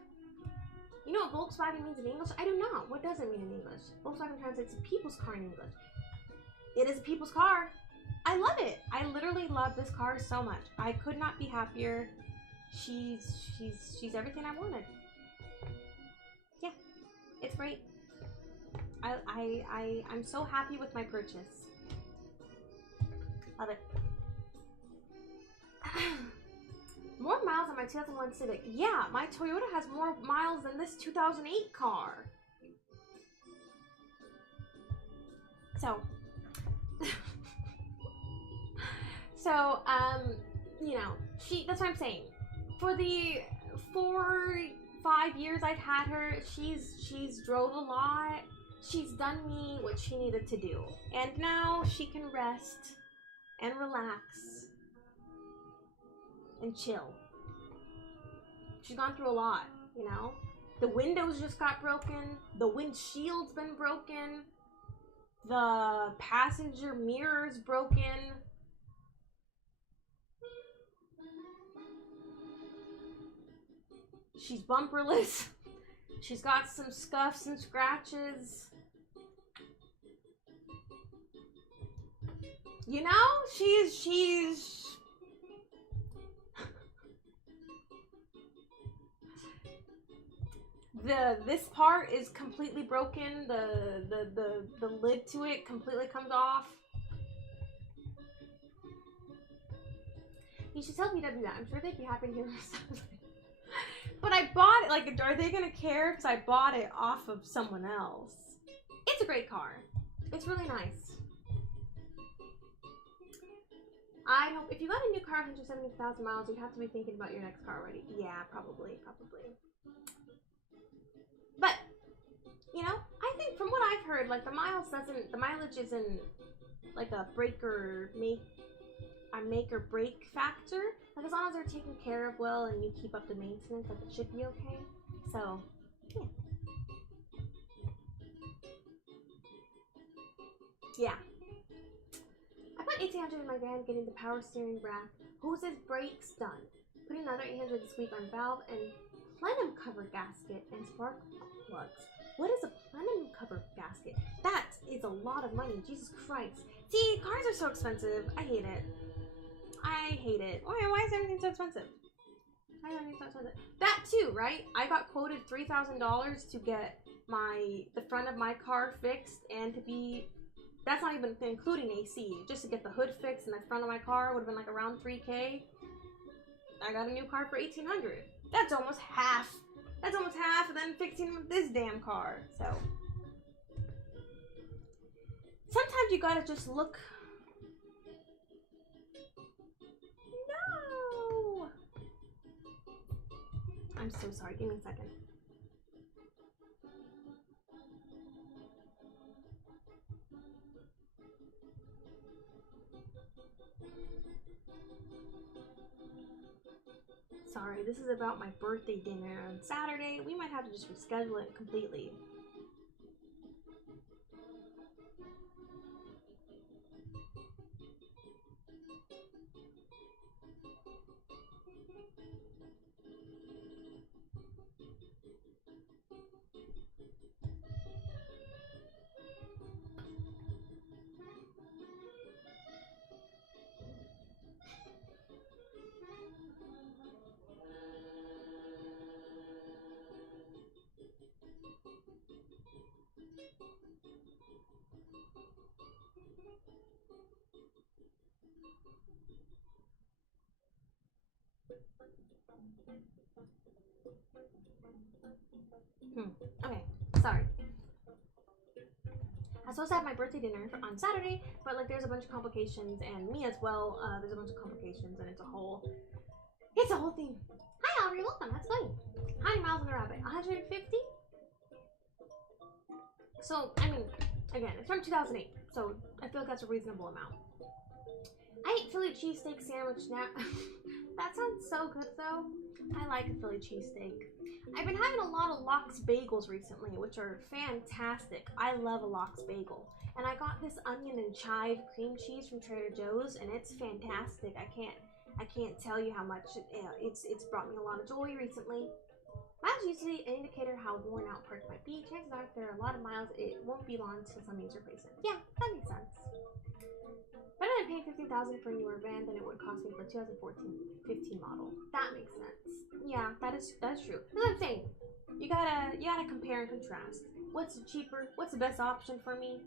You know what Volkswagen means in English? I don't know. What does it mean in English? Volkswagen translates to people's car in English. It is a people's car. I love it. I literally love this car so much. I could not be happier. She's everything I wanted. Yeah, it's great. I'm so happy with my purchase. Love it. More miles on my 2001 Civic. Yeah, my Toyota has more miles than this 2008 car. So, that's what I'm saying. For the 4-5 years I've had her, she's drove a lot. She's done me what she needed to do. And now she can rest and relax and chill. She's gone through a lot, The windows just got broken. The windshield's been broken. The passenger mirror's broken. She's bumperless. She's got some scuffs and scratches. She's this part is completely broken. The lid to it completely comes off. You should tell VW that. I'm sure they'd be happy to hear something. But I bought it. Like, are they gonna care? Because I bought it off of someone else. It's a great car. It's really nice. I hope if you got a new car 170,000 miles, you'd have to be thinking about your next car already. Yeah, probably. But I think from what I've heard, like the mileage isn't like a make or break factor. Like as long as they're taken care of well and you keep up the maintenance, like it should be okay. So yeah. I put 1,800 in my van, getting the power steering rack, hoses, brakes done. Putting another 800 this week on valve and plenum cover gasket and spark plugs. What is a plenum cover gasket? That is a lot of money. Jesus Christ. See, cars are so expensive. I hate it. Why is everything so expensive? Why is everything so expensive? That too, right? I got quoted $3,000 to get the front of my car fixed and to be. That's not even including AC. Just to get the hood fixed and the front of my car would have been like around $3K. I got a new car for $1,800. That's almost half. That's almost half of them fixing with this damn car. So sometimes you gotta just look. No. I'm so sorry. Give me a second. Sorry, this is about my birthday dinner on Saturday. We might have to just reschedule it completely. Okay, sorry. I was supposed to have my birthday dinner on Saturday, but like there's a bunch of complications, and me as well. There's a bunch of complications, and it's a whole thing. Hi, Audrey, welcome. How's it going? How many miles on the rabbit? 150. So I mean, again, it's from 2008, so I feel like that's a reasonable amount. I ate Philly cheesesteak sandwich now. That sounds so good though. I like a Philly cheesesteak. I've been having a lot of Lox bagels recently, which are fantastic. I love a Lox bagel. And I got this onion and chive cream cheese from Trader Joe's, and it's fantastic. I can't tell you how much it's brought me a lot of joy recently. Miles is usually an indicator how worn out parts might be. Chances are if there are a lot of miles, it won't be long until something's replaced. Yeah, that makes sense. Better than paying $15,000 for a newer brand than it would cost me for a 2014-15 model. That makes sense. Yeah, that's true. That's what I'm saying. You gotta compare and contrast. What's cheaper? What's the best option for me?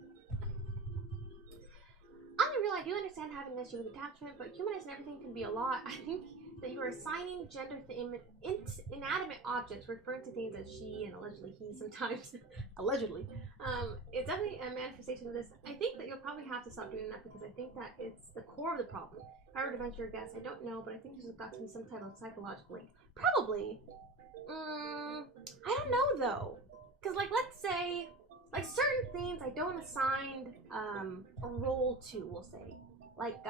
On the real, I do understand having an issue with attachment, but humanizing everything can be a lot. I think that you are assigning gender to inanimate objects, referring to things as she and allegedly he sometimes. Allegedly. It's definitely a manifestation of this. I think that you'll probably have to stop doing that because I think that it's the core of the problem. If I were to venture a guess, I don't know, but I think there's got to be some type of psychological link. Probably. I don't know though. Because like, let's say, like certain things I don't assign a role to, we'll say. Like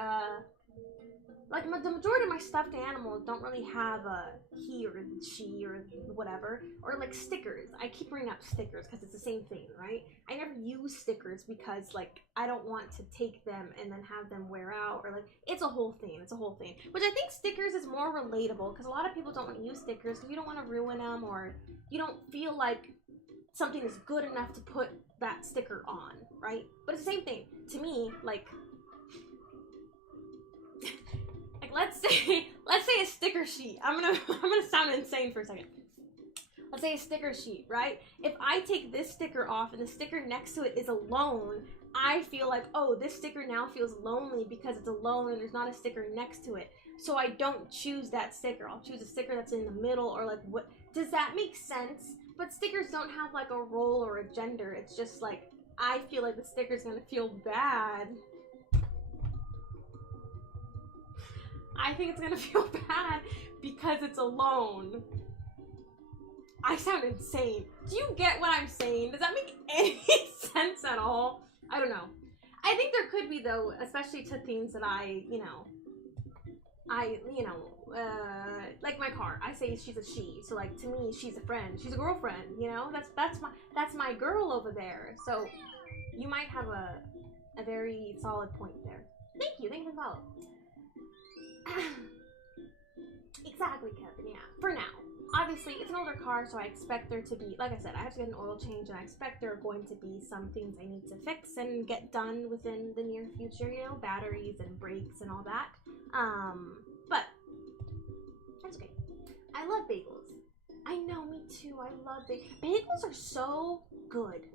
the majority of my stuffed animals don't really have a he or she or whatever. Or like stickers. I keep bringing up stickers because it's the same thing, right? I never use stickers because like I don't want to take them and then have them wear out, or like it's a whole thing. It's a whole thing. Which I think stickers is more relatable because a lot of people don't want to use stickers because you don't want to ruin them, or you don't feel like something is good enough to put that sticker on, right? But it's the same thing. To me, like let's say a sticker sheet. I'm gonna sound insane for a second. Let's say a sticker sheet, right? If I take this sticker off and the sticker next to it is alone, I feel like, oh, this sticker now feels lonely because it's alone and there's not a sticker next to it. So I don't choose that sticker. I'll choose a sticker that's in the middle, or like, what? Does that make sense? But stickers don't have like a role or a gender. It's just like, I feel like the sticker's gonna feel bad. I think it's gonna feel bad because it's alone. I sound insane. Do you get what I'm saying? Does that make any sense at all? I don't know. I think there could be though, especially to things that like my car. I say she's a she, so like to me, she's a friend. She's a girlfriend. You know, that's my girl over there. So you might have a very solid point there. Thank you for the follow. Exactly, Kevin. Yeah, for now. Obviously, it's an older car, so I expect there to be, like I said, I have to get an oil change, and I expect there are going to be some things I need to fix and get done within the near future, you know, batteries and brakes and all that. But that's okay. I love bagels. I know, me too. I love bagels. Bagels are so good.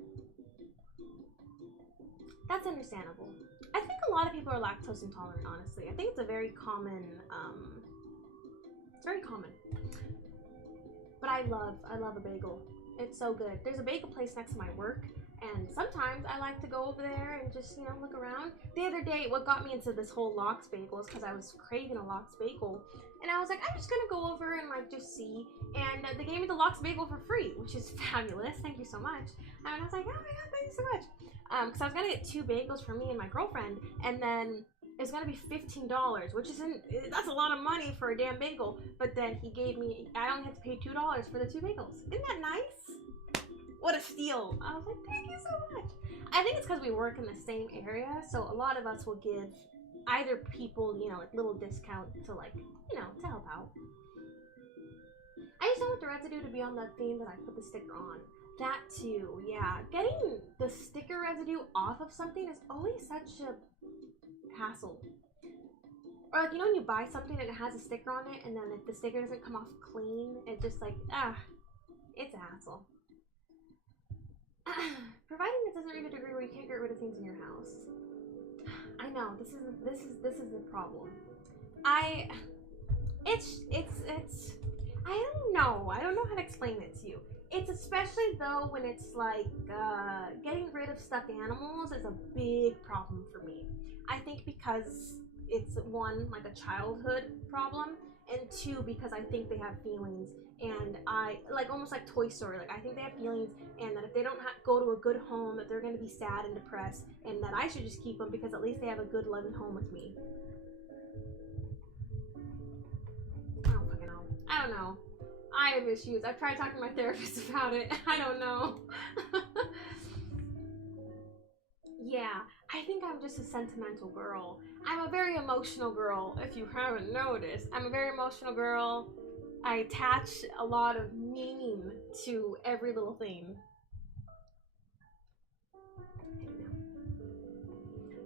That's understandable. I think a lot of people are lactose intolerant, honestly. I think it's a very common, it's very common. But I love a bagel. It's so good. There's a bagel place next to my work, and sometimes I like to go over there and just, you know, look around. The other day, what got me into this whole Lox bagel is because I was craving a Lox bagel, and I was like, I'm just gonna go over and like just see, and they gave me the Lox bagel for free, which is fabulous. Thank you so much. And I was like, oh my god, thank you so much. Because I was gonna get 2 bagels for me and my girlfriend, and then it's gonna be $15, which that's a lot of money for a damn bagel. But then he gave me, I only had to pay $2 for the 2 bagels. Isn't that nice? What a steal. I was like, thank you so much. I think it's because we work in the same area, so a lot of us will give either people, you know, like little discount to like, you know, to help out. I just don't want the residue to be on the thing that I put the sticker on. That too, yeah. Getting the sticker residue off of something is always such a hassle. Or like, you know, when you buy something and it has a sticker on it, and then if the sticker doesn't come off clean, it's just like, it's a hassle. Providing this doesn't reach a degree where you can't get rid of things in your house. I know, this is the problem. It's I don't know. I don't know how to explain it to you. It's especially though when it's like getting rid of stuffed animals is a big problem for me. I think because it's one, like a childhood problem, and two, because I think they have feelings, and I like almost like Toy Story. Like I think they have feelings, and that if they don't go to a good home, that they're gonna be sad and depressed, and that I should just keep them because at least they have a good loving home with me. I don't fucking know. I don't know. I have issues. I've tried talking to my therapist about it. I don't know. Yeah, I think I'm just a sentimental girl. I'm a very emotional girl, if you haven't noticed. I'm a very emotional girl. I attach a lot of meaning to every little thing.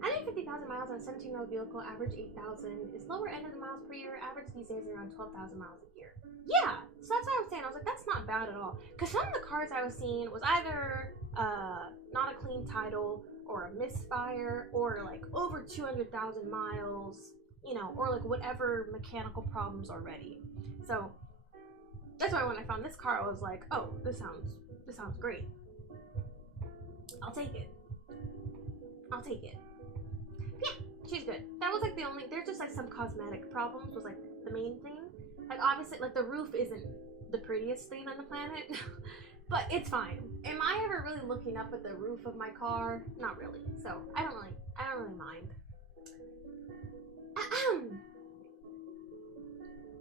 150,000 miles on a 17-year-old vehicle, average 8,000, is lower end of the miles per year. Average these days is around 12,000 miles a year. Yeah, so that's what I was saying. I was like, that's not bad at all. Because some of the cars I was seeing was either not a clean title, or a misfire, or like over 200,000 miles, you know, or like whatever mechanical problems already. So that's why when I found this car, I was like, oh, this sounds great. I'll take it. I'll take it. Yeah, she's good. That was like the only, there's just like some cosmetic problems was like the main thing. Like obviously like the roof isn't the prettiest thing on the planet, but it's fine. Am I ever really looking up at the roof of my car? Not really. So I don't really mind.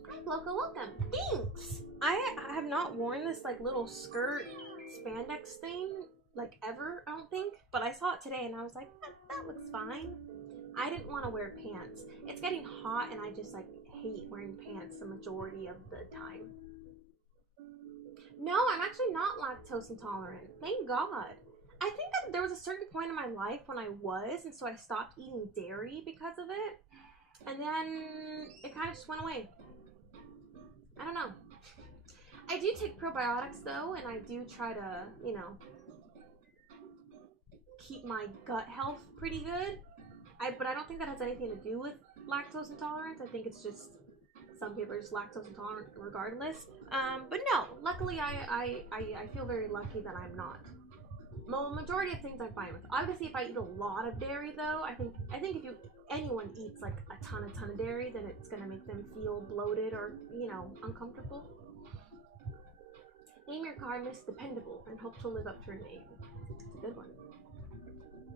Hi Bloka, welcome. Thanks. I have not worn this like little skirt spandex thing like ever, I don't think, but I saw it today and I was like, that looks fine. I didn't want to wear pants. It's getting hot and I just like hate wearing pants the majority of the time. No, I'm actually not lactose intolerant. Thank God. I think that there was a certain point in my life when I was, and so I stopped eating dairy because of it. And then it kind of just went away. I don't know. I do take probiotics though, and I do try to, you know, keep my gut health pretty good. But I don't think that has anything to do with lactose intolerance. I think it's just some people are just lactose intolerant regardless. But no, luckily I feel very lucky that I'm not. Majority of things I'm fine with. Obviously, if I eat a lot of dairy though, I think if anyone eats like a ton of dairy, then it's gonna make them feel bloated or, you know, uncomfortable. Name your car Miss Dependable and hope to live up to her name. It's a good one.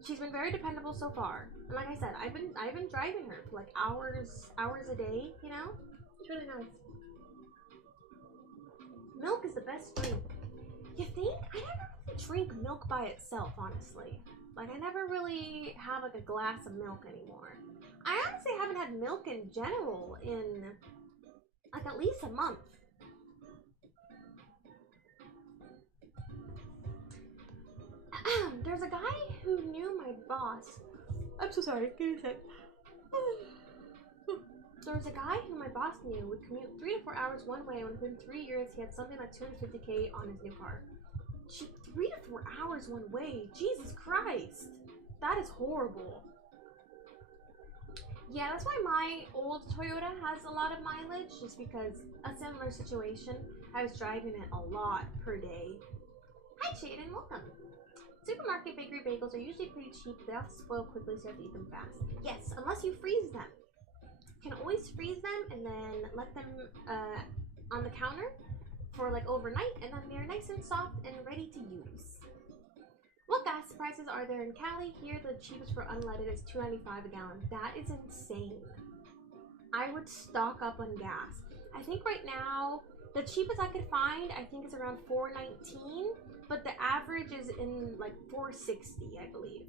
She's been very dependable so far. And like I said, I've been driving her for like hours a day, you know? It's really nice. Milk is the best drink. You think? I never really drink milk by itself, honestly. Like I never really have like a glass of milk anymore. I honestly haven't had milk in general in like at least a month. There's a guy who knew my boss. I'm so sorry, give me a sec. There was a guy who my boss knew would commute 3 to 4 hours one way, and within 3 years he had something like 250K on his new car. 3 to 4 hours one way? Jesus Christ! That is horrible. Yeah, that's why my old Toyota has a lot of mileage, just because a similar situation. I was driving it a lot per day. Hi Shaden, welcome. Supermarket bakery bagels are usually pretty cheap, but they also spoil quickly, so you have to eat them fast. Yes, unless you freeze them. You can always freeze them and then let them on the counter for like overnight, and then they're nice and soft and ready to use. What gas prices are there in Cali? Here, the cheapest for unleaded is $2.95 a gallon. That is insane. I would stock up on gas. I think right now, the cheapest I could find, I think is around $4.19, but the average is in like $4.60, I believe.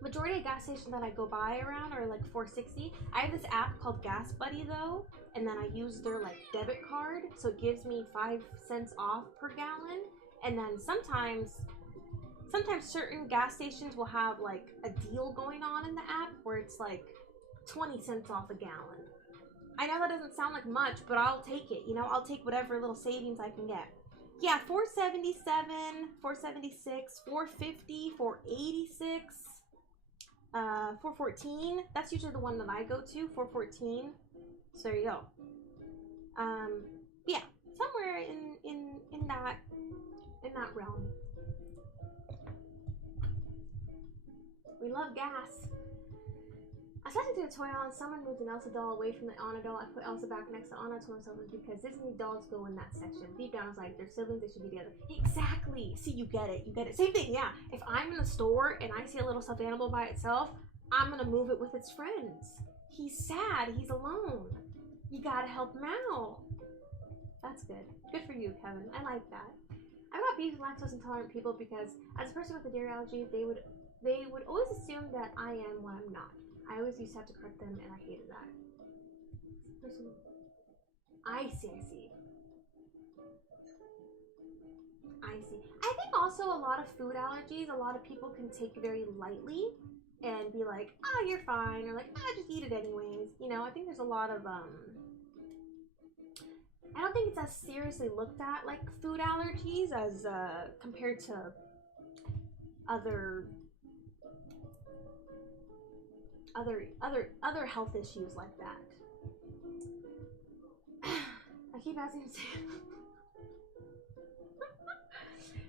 Majority of gas stations that I go by around are like $4.60. I have this app called Gas Buddy though, and then I use their like debit card, so it gives me 5 cents off per gallon. And then sometimes certain gas stations will have like a deal going on in the app where it's like 20 cents off a gallon. I know that doesn't sound like much, but I'll take it. You know, I'll take whatever little savings I can get. Yeah, $4.77, $4.76, $4.50, $4.86. $4.14. That's usually the one that I go to, $4.14. So there you go. Yeah, somewhere in that realm. We love gas. I started to do a toy aisle and someone moved an Elsa doll away from the Anna doll. I put Elsa back next to Anna. I told myself it was because Disney dolls go in that section. Deep down I was like, they're siblings, they should be together. Exactly. See, you get it. You get it. Same thing, yeah. If I'm in a store and I see a little stuffed animal by itself, I'm gonna move it with its friends. He's sad. He's alone. You gotta help him out. That's good. Good for you, Kevin. I like that. I've got beef and lactose intolerant people because as a person with a dairy allergy, they would always assume that I am what I'm not. I always used to have to correct them, and I hated that. I see. I think also a lot of food allergies, a lot of people can take very lightly and be like, oh, you're fine, or like, ah, just eat it anyways. You know, I think there's a lot of, I don't think it's as seriously looked at, like, food allergies as, compared to other health issues like that. I keep asking him to...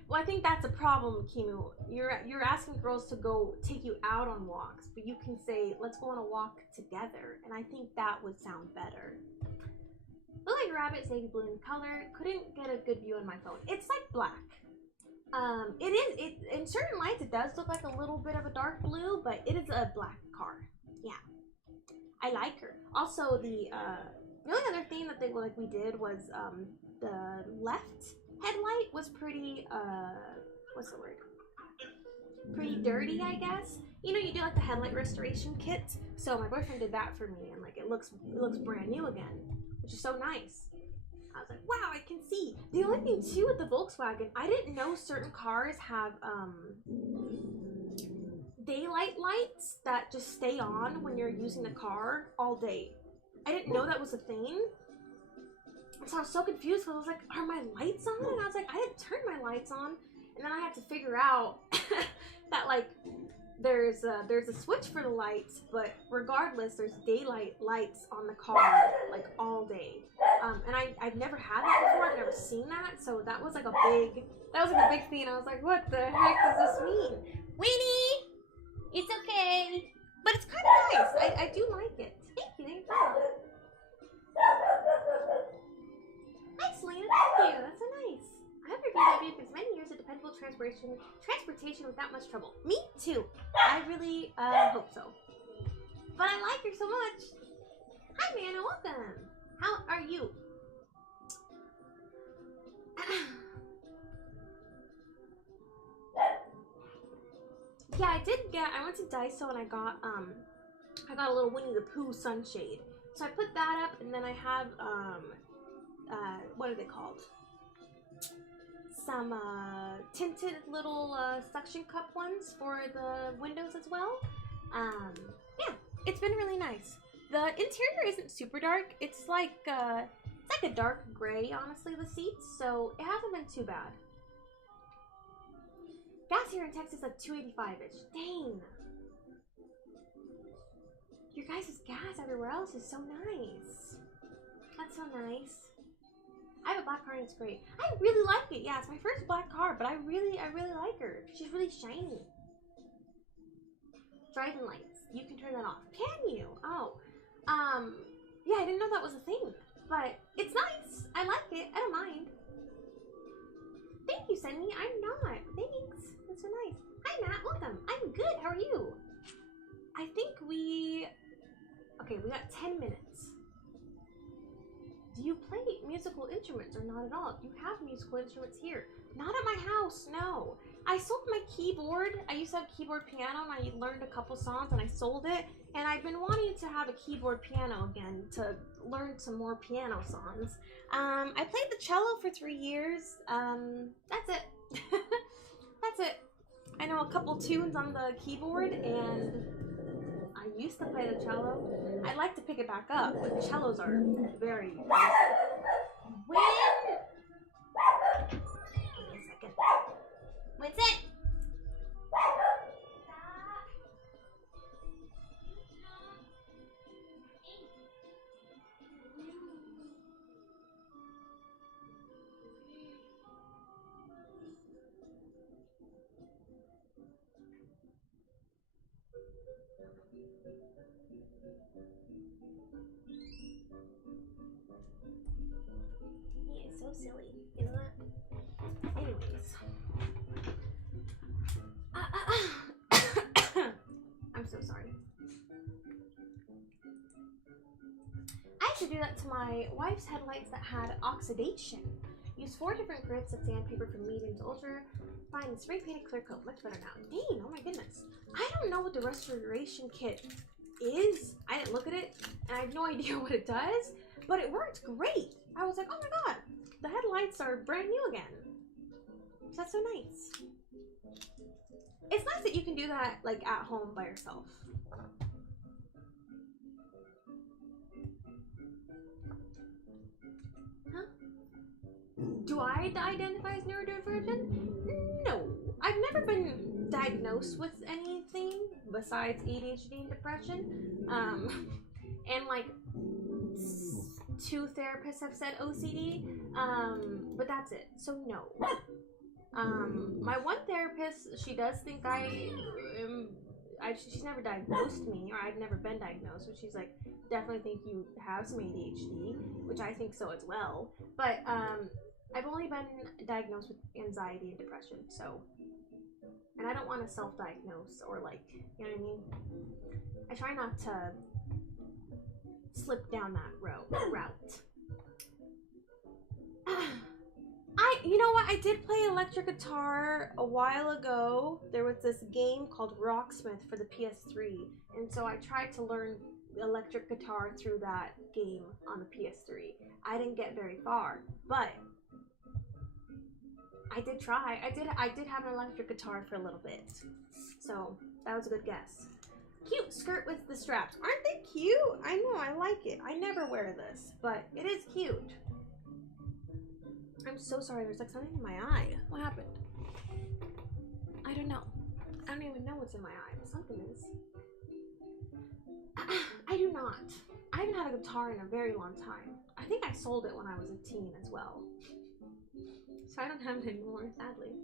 Well, I think that's a problem, Kimu. You're asking girls to go take you out on walks, but you can say, let's go on a walk together, and I think that would sound better. Look like rabbit, navy blue in color. Couldn't get a good view on my phone. It's like black. It in certain lights it does look like a little bit of a dark blue, but it is a black car. Yeah, I like her. Also, the only other thing that we did was the left headlight was pretty what's the word? Pretty dirty, I guess. You know, you do like the headlight restoration kit. So my boyfriend did that for me, and like it looks brand new again, which is so nice. I was like, wow, I can see. The only thing too with the Volkswagen, I didn't know certain cars have daylight lights that just stay on when you're using the car all day. I didn't know that was a thing. So I was so confused because I was like, are my lights on? And I was like, I didn't turn my lights on. And then I had to figure out that like there's a switch for the lights, but regardless, there's daylight lights on the car like all day. And I've never had that before. I've never seen that. So that was like a big thing. I was like, what the heck does this mean? Winnie! It's okay. But it's kind of nice. I do like it. Thank you. Hi, Selena. Thank you. That's so nice. I hope your VW for many years of dependable transportation without much trouble. Me too. I really hope so. But I like her so much. Hi, Manna. Welcome. How are you? Yeah, I went to Daiso and I got a little Winnie the Pooh sunshade. So I put that up, and then I have what are they called? Some tinted little suction cup ones for the windows as well. Yeah, it's been really nice. The interior isn't super dark. It's like a dark gray, honestly, the seats, so it hasn't been too bad. Gas here in Texas like $2.85-ish. Dang. Your guys' gas everywhere else is so nice. That's so nice. I have a black car and it's great. I really like it. Yeah, it's my first black car, but I really like her. She's really shiny. Driving lights. You can turn that off. Can you? Oh. Yeah, I didn't know that was a thing. But it's nice. I like it. I don't mind. Thank you, Sunny. I'm not. Thanks. That's so nice. Hi, Matt. Welcome. I'm good. How are you? I think okay, we got 10 minutes. Do you play musical instruments or not at all? Do you have musical instruments here? Not at my house, no. I sold my keyboard. I used to have a keyboard piano and I learned a couple songs and I sold it. And I've been wanting to have a keyboard piano again to learn some more piano songs. I played the cello for 3 years. That's it. That's it. I know a couple tunes on the keyboard and I used to play the cello. I'd like to pick it back up, but cellos are very When? Give me a second. Winston! silly. You know that? Anyways. I'm so sorry. I used to do that to my wife's headlights that had oxidation. Use 4 different grits of sandpaper from medium to ultra. Fine, spray painted clear coat. Much better now. Dang, oh my goodness. I don't know what the restoration kit is. I didn't look at it, and I have no idea what it does, but it worked great. I was like, oh my god, the headlights are brand new again. That's so nice. It's nice that you can do that like at home by yourself. Huh? Do I identify as neurodivergent? No. I've never been diagnosed with anything besides ADHD and depression. And like 2 therapists have said OCD. But that's it. So no. My one therapist, she does think she's never diagnosed me, or I've never been diagnosed, but she's like, definitely think you have some ADHD, which I think so as well. But I've only been diagnosed with anxiety and depression, so, and I don't want to self-diagnose or like, you know what I mean? I try not to slip down that route. You know what? I did play electric guitar a while ago. There was this game called Rocksmith for the PS3, and so I tried to learn electric guitar through that game on the PS3. I didn't get very far, but I did try. I did have an electric guitar for a little bit, so that was a good guess. Cute skirt with the straps. Aren't they cute? I know, I like it. I never wear this, but it is cute. I'm so sorry, there's like something in my eye. What happened? I don't know. I don't even know what's in my eye, but something is. I do not. I haven't had a guitar in a very long time. I think I sold it when I was a teen as well. So I don't have it anymore, sadly.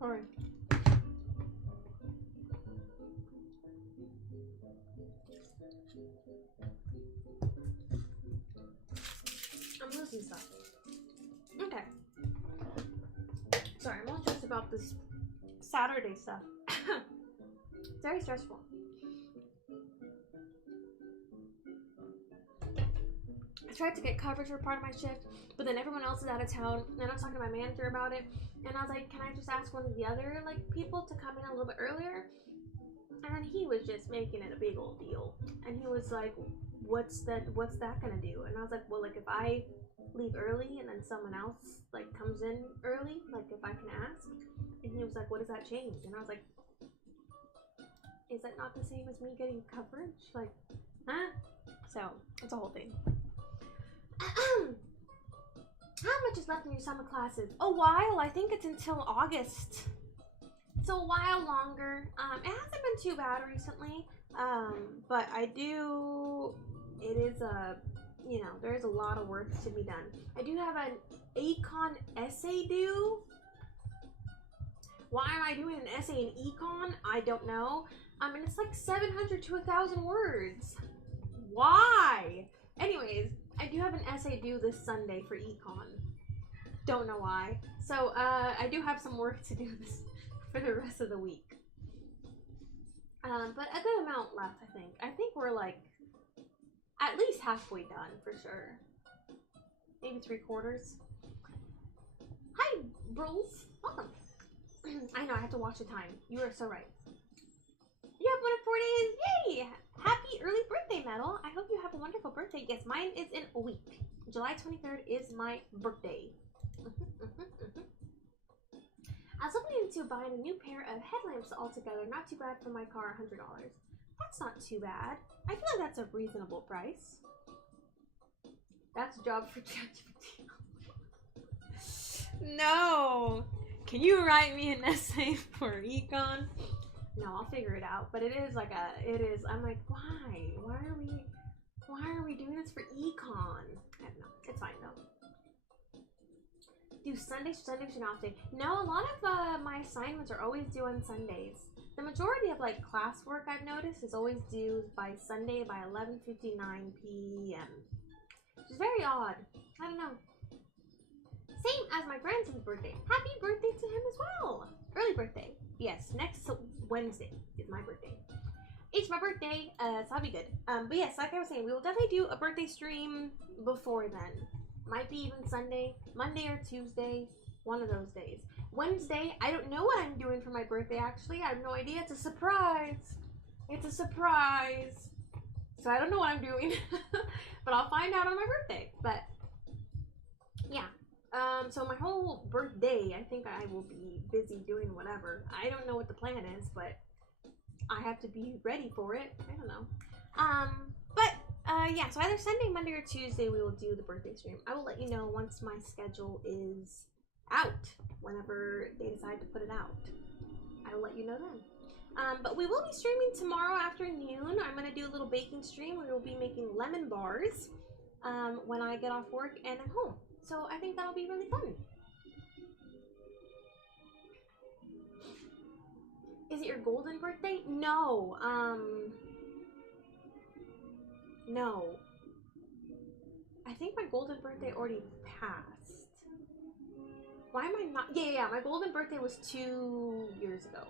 Alright. I'm losing stuff. Okay. Sorry, I'm all stressed about this Saturday stuff. It's very stressful. I tried to get coverage for part of my shift, but then everyone else is out of town. And I was talking to my manager about it, and I was like, can I just ask one of the other like people to come in a little bit earlier? And then he was just making it a big old deal. And he was like, what's that gonna do? And I was like, well, like if I leave early and then someone else like comes in early, like if I can ask. And he was like, what does that change? And I was like, is that not the same as me getting coverage? Like, huh? So it's a whole thing. How much is left in your summer classes? A while. I think it's until August. So a while longer. It hasn't been too bad recently. But it is you know, there is a lot of work to be done. I do have an econ essay due. Why am I doing an essay in econ? I don't know. And it's like 700 to 1,000 words. Why? Anyways, I do have an essay due this Sunday for econ. Don't know why. So, I do have some work to do this for the rest of the week. But a good amount left, I think. I think we're like at least halfway done for sure. Maybe 3/4. Hi, bros. Welcome. I know, I have to watch the time. You are so right. You have 1 of 4 days. Yay! Happy early birthday, Metal. I hope you have a wonderful birthday. Yes, mine is in a week. July 23rd is my birthday. I was looking into buying a new pair of headlamps altogether. Not too bad for my car, $100. That's not too bad. I feel like that's a reasonable price. That's a job for ChatGPT. No. Can you write me an essay for econ? No, I'll figure it out. But it is like I'm like, why? Why are we doing this for econ? I don't know. It's fine though. Do Sundays an off day? No, a lot of my assignments are always due on Sundays. The majority of like classwork I've noticed is always due by Sunday by 11:59 p.m. Which is very odd. I don't know. Same as my grandson's birthday. Happy birthday to him as well. Early birthday. Yes, next Wednesday is my birthday. It's my birthday, so I'll be good. But yes, like I was saying, we will definitely do a birthday stream before then. Might be even Sunday, Monday or Tuesday, one of those days. Wednesday, I don't know what I'm doing for my birthday actually. I have no idea. It's a surprise. It's a surprise. So I don't know what I'm doing. But I'll find out on my birthday. But yeah. So my whole birthday, I think I will be busy doing whatever. I don't know what the plan is, but I have to be ready for it. I don't know. Yeah, so either Sunday, Monday, or Tuesday we will do the birthday stream. I will let you know once my schedule is out, whenever they decide to put it out. I will let you know then. But we will be streaming tomorrow afternoon. I'm going to do a little baking stream. We will be making lemon bars when I get off work and I'm home. So I think that'll be really fun. Is it your golden birthday? No. No. I think my golden birthday already passed. Why am I not? Yeah. My golden birthday was 2 years ago.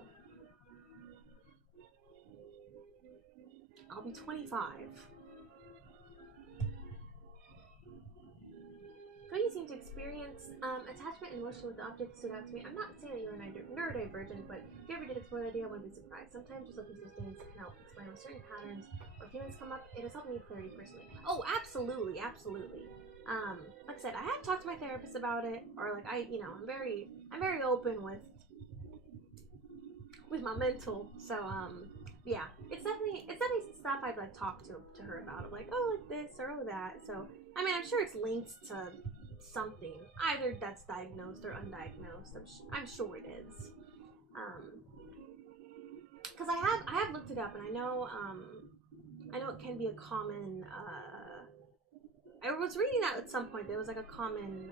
I'll be 25. When you seem to experience attachment and emotion with the object stood out to me. I'm not saying that you're neurodivergent, but if you ever did explore the idea, I wouldn't be surprised. Sometimes just looking through things can help explain when certain patterns or feelings come up. It has helped me with clarity personally. Oh, absolutely. Like I said, I have talked to my therapist about it, or like I'm very open with my mental. So yeah, it's definitely stuff I've like talked to her about. I'm like, oh, like this or oh that. So I mean, I'm sure it's linked to something, either that's diagnosed or undiagnosed. I'm sure it is, because I have looked it up, and I know it can be a common. I was reading that at some point. There was like a common,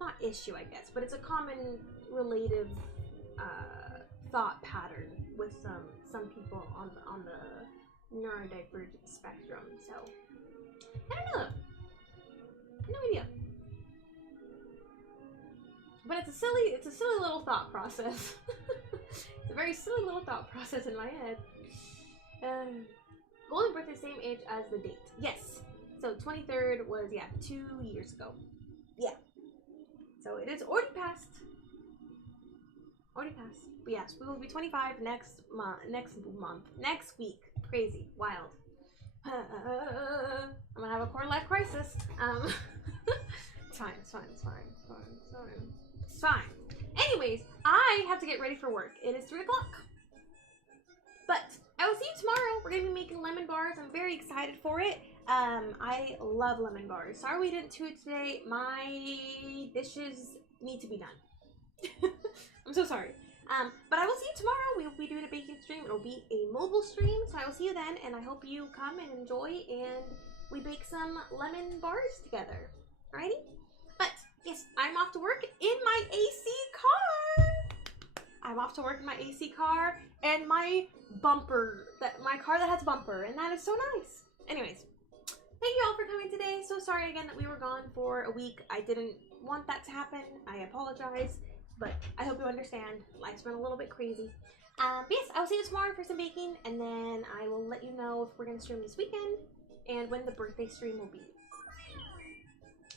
not issue, I guess, but it's a common relative thought pattern with some people on the neurodivergent spectrum. So I don't know. No idea. But it's a silly little thought process. It's a very silly little thought process in my head. Golden birthday, same age as the date. Yes. So 23rd was 2 years ago. Yeah. So it is already passed. But yes, we will be 25 next week. Crazy, wild. I'm gonna have a quarter life crisis. It's fine. Anyways, I have to get ready for work. It is 3 o'clock. But I will see you tomorrow. We're gonna be making lemon bars. I'm very excited for it. I love lemon bars. Sorry we didn't do it today. My dishes need to be done. I'm so sorry. But I will see you tomorrow. We will be doing a baking stream. It will be a mobile stream, so I will see you then, and I hope you come and enjoy, and we bake some lemon bars together. Alrighty? But, yes, I'm off to work in my AC car! And my car that has a bumper, and that is so nice. Anyways, thank you all for coming today. So sorry again that we were gone for a week. I didn't want that to happen. I apologize. But I hope you understand. Life's been a little bit crazy. But yes, I will see you tomorrow for some baking, and then I will let you know if we're going to stream this weekend and when the birthday stream will be.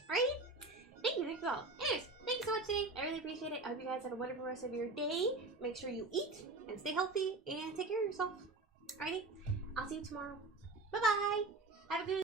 Alrighty? Thank you all. Anyways, thank you so much today. I really appreciate it. I hope you guys have a wonderful rest of your day. Make sure you eat and stay healthy and take care of yourself. Alrighty? I'll see you tomorrow. Bye-bye. Have a good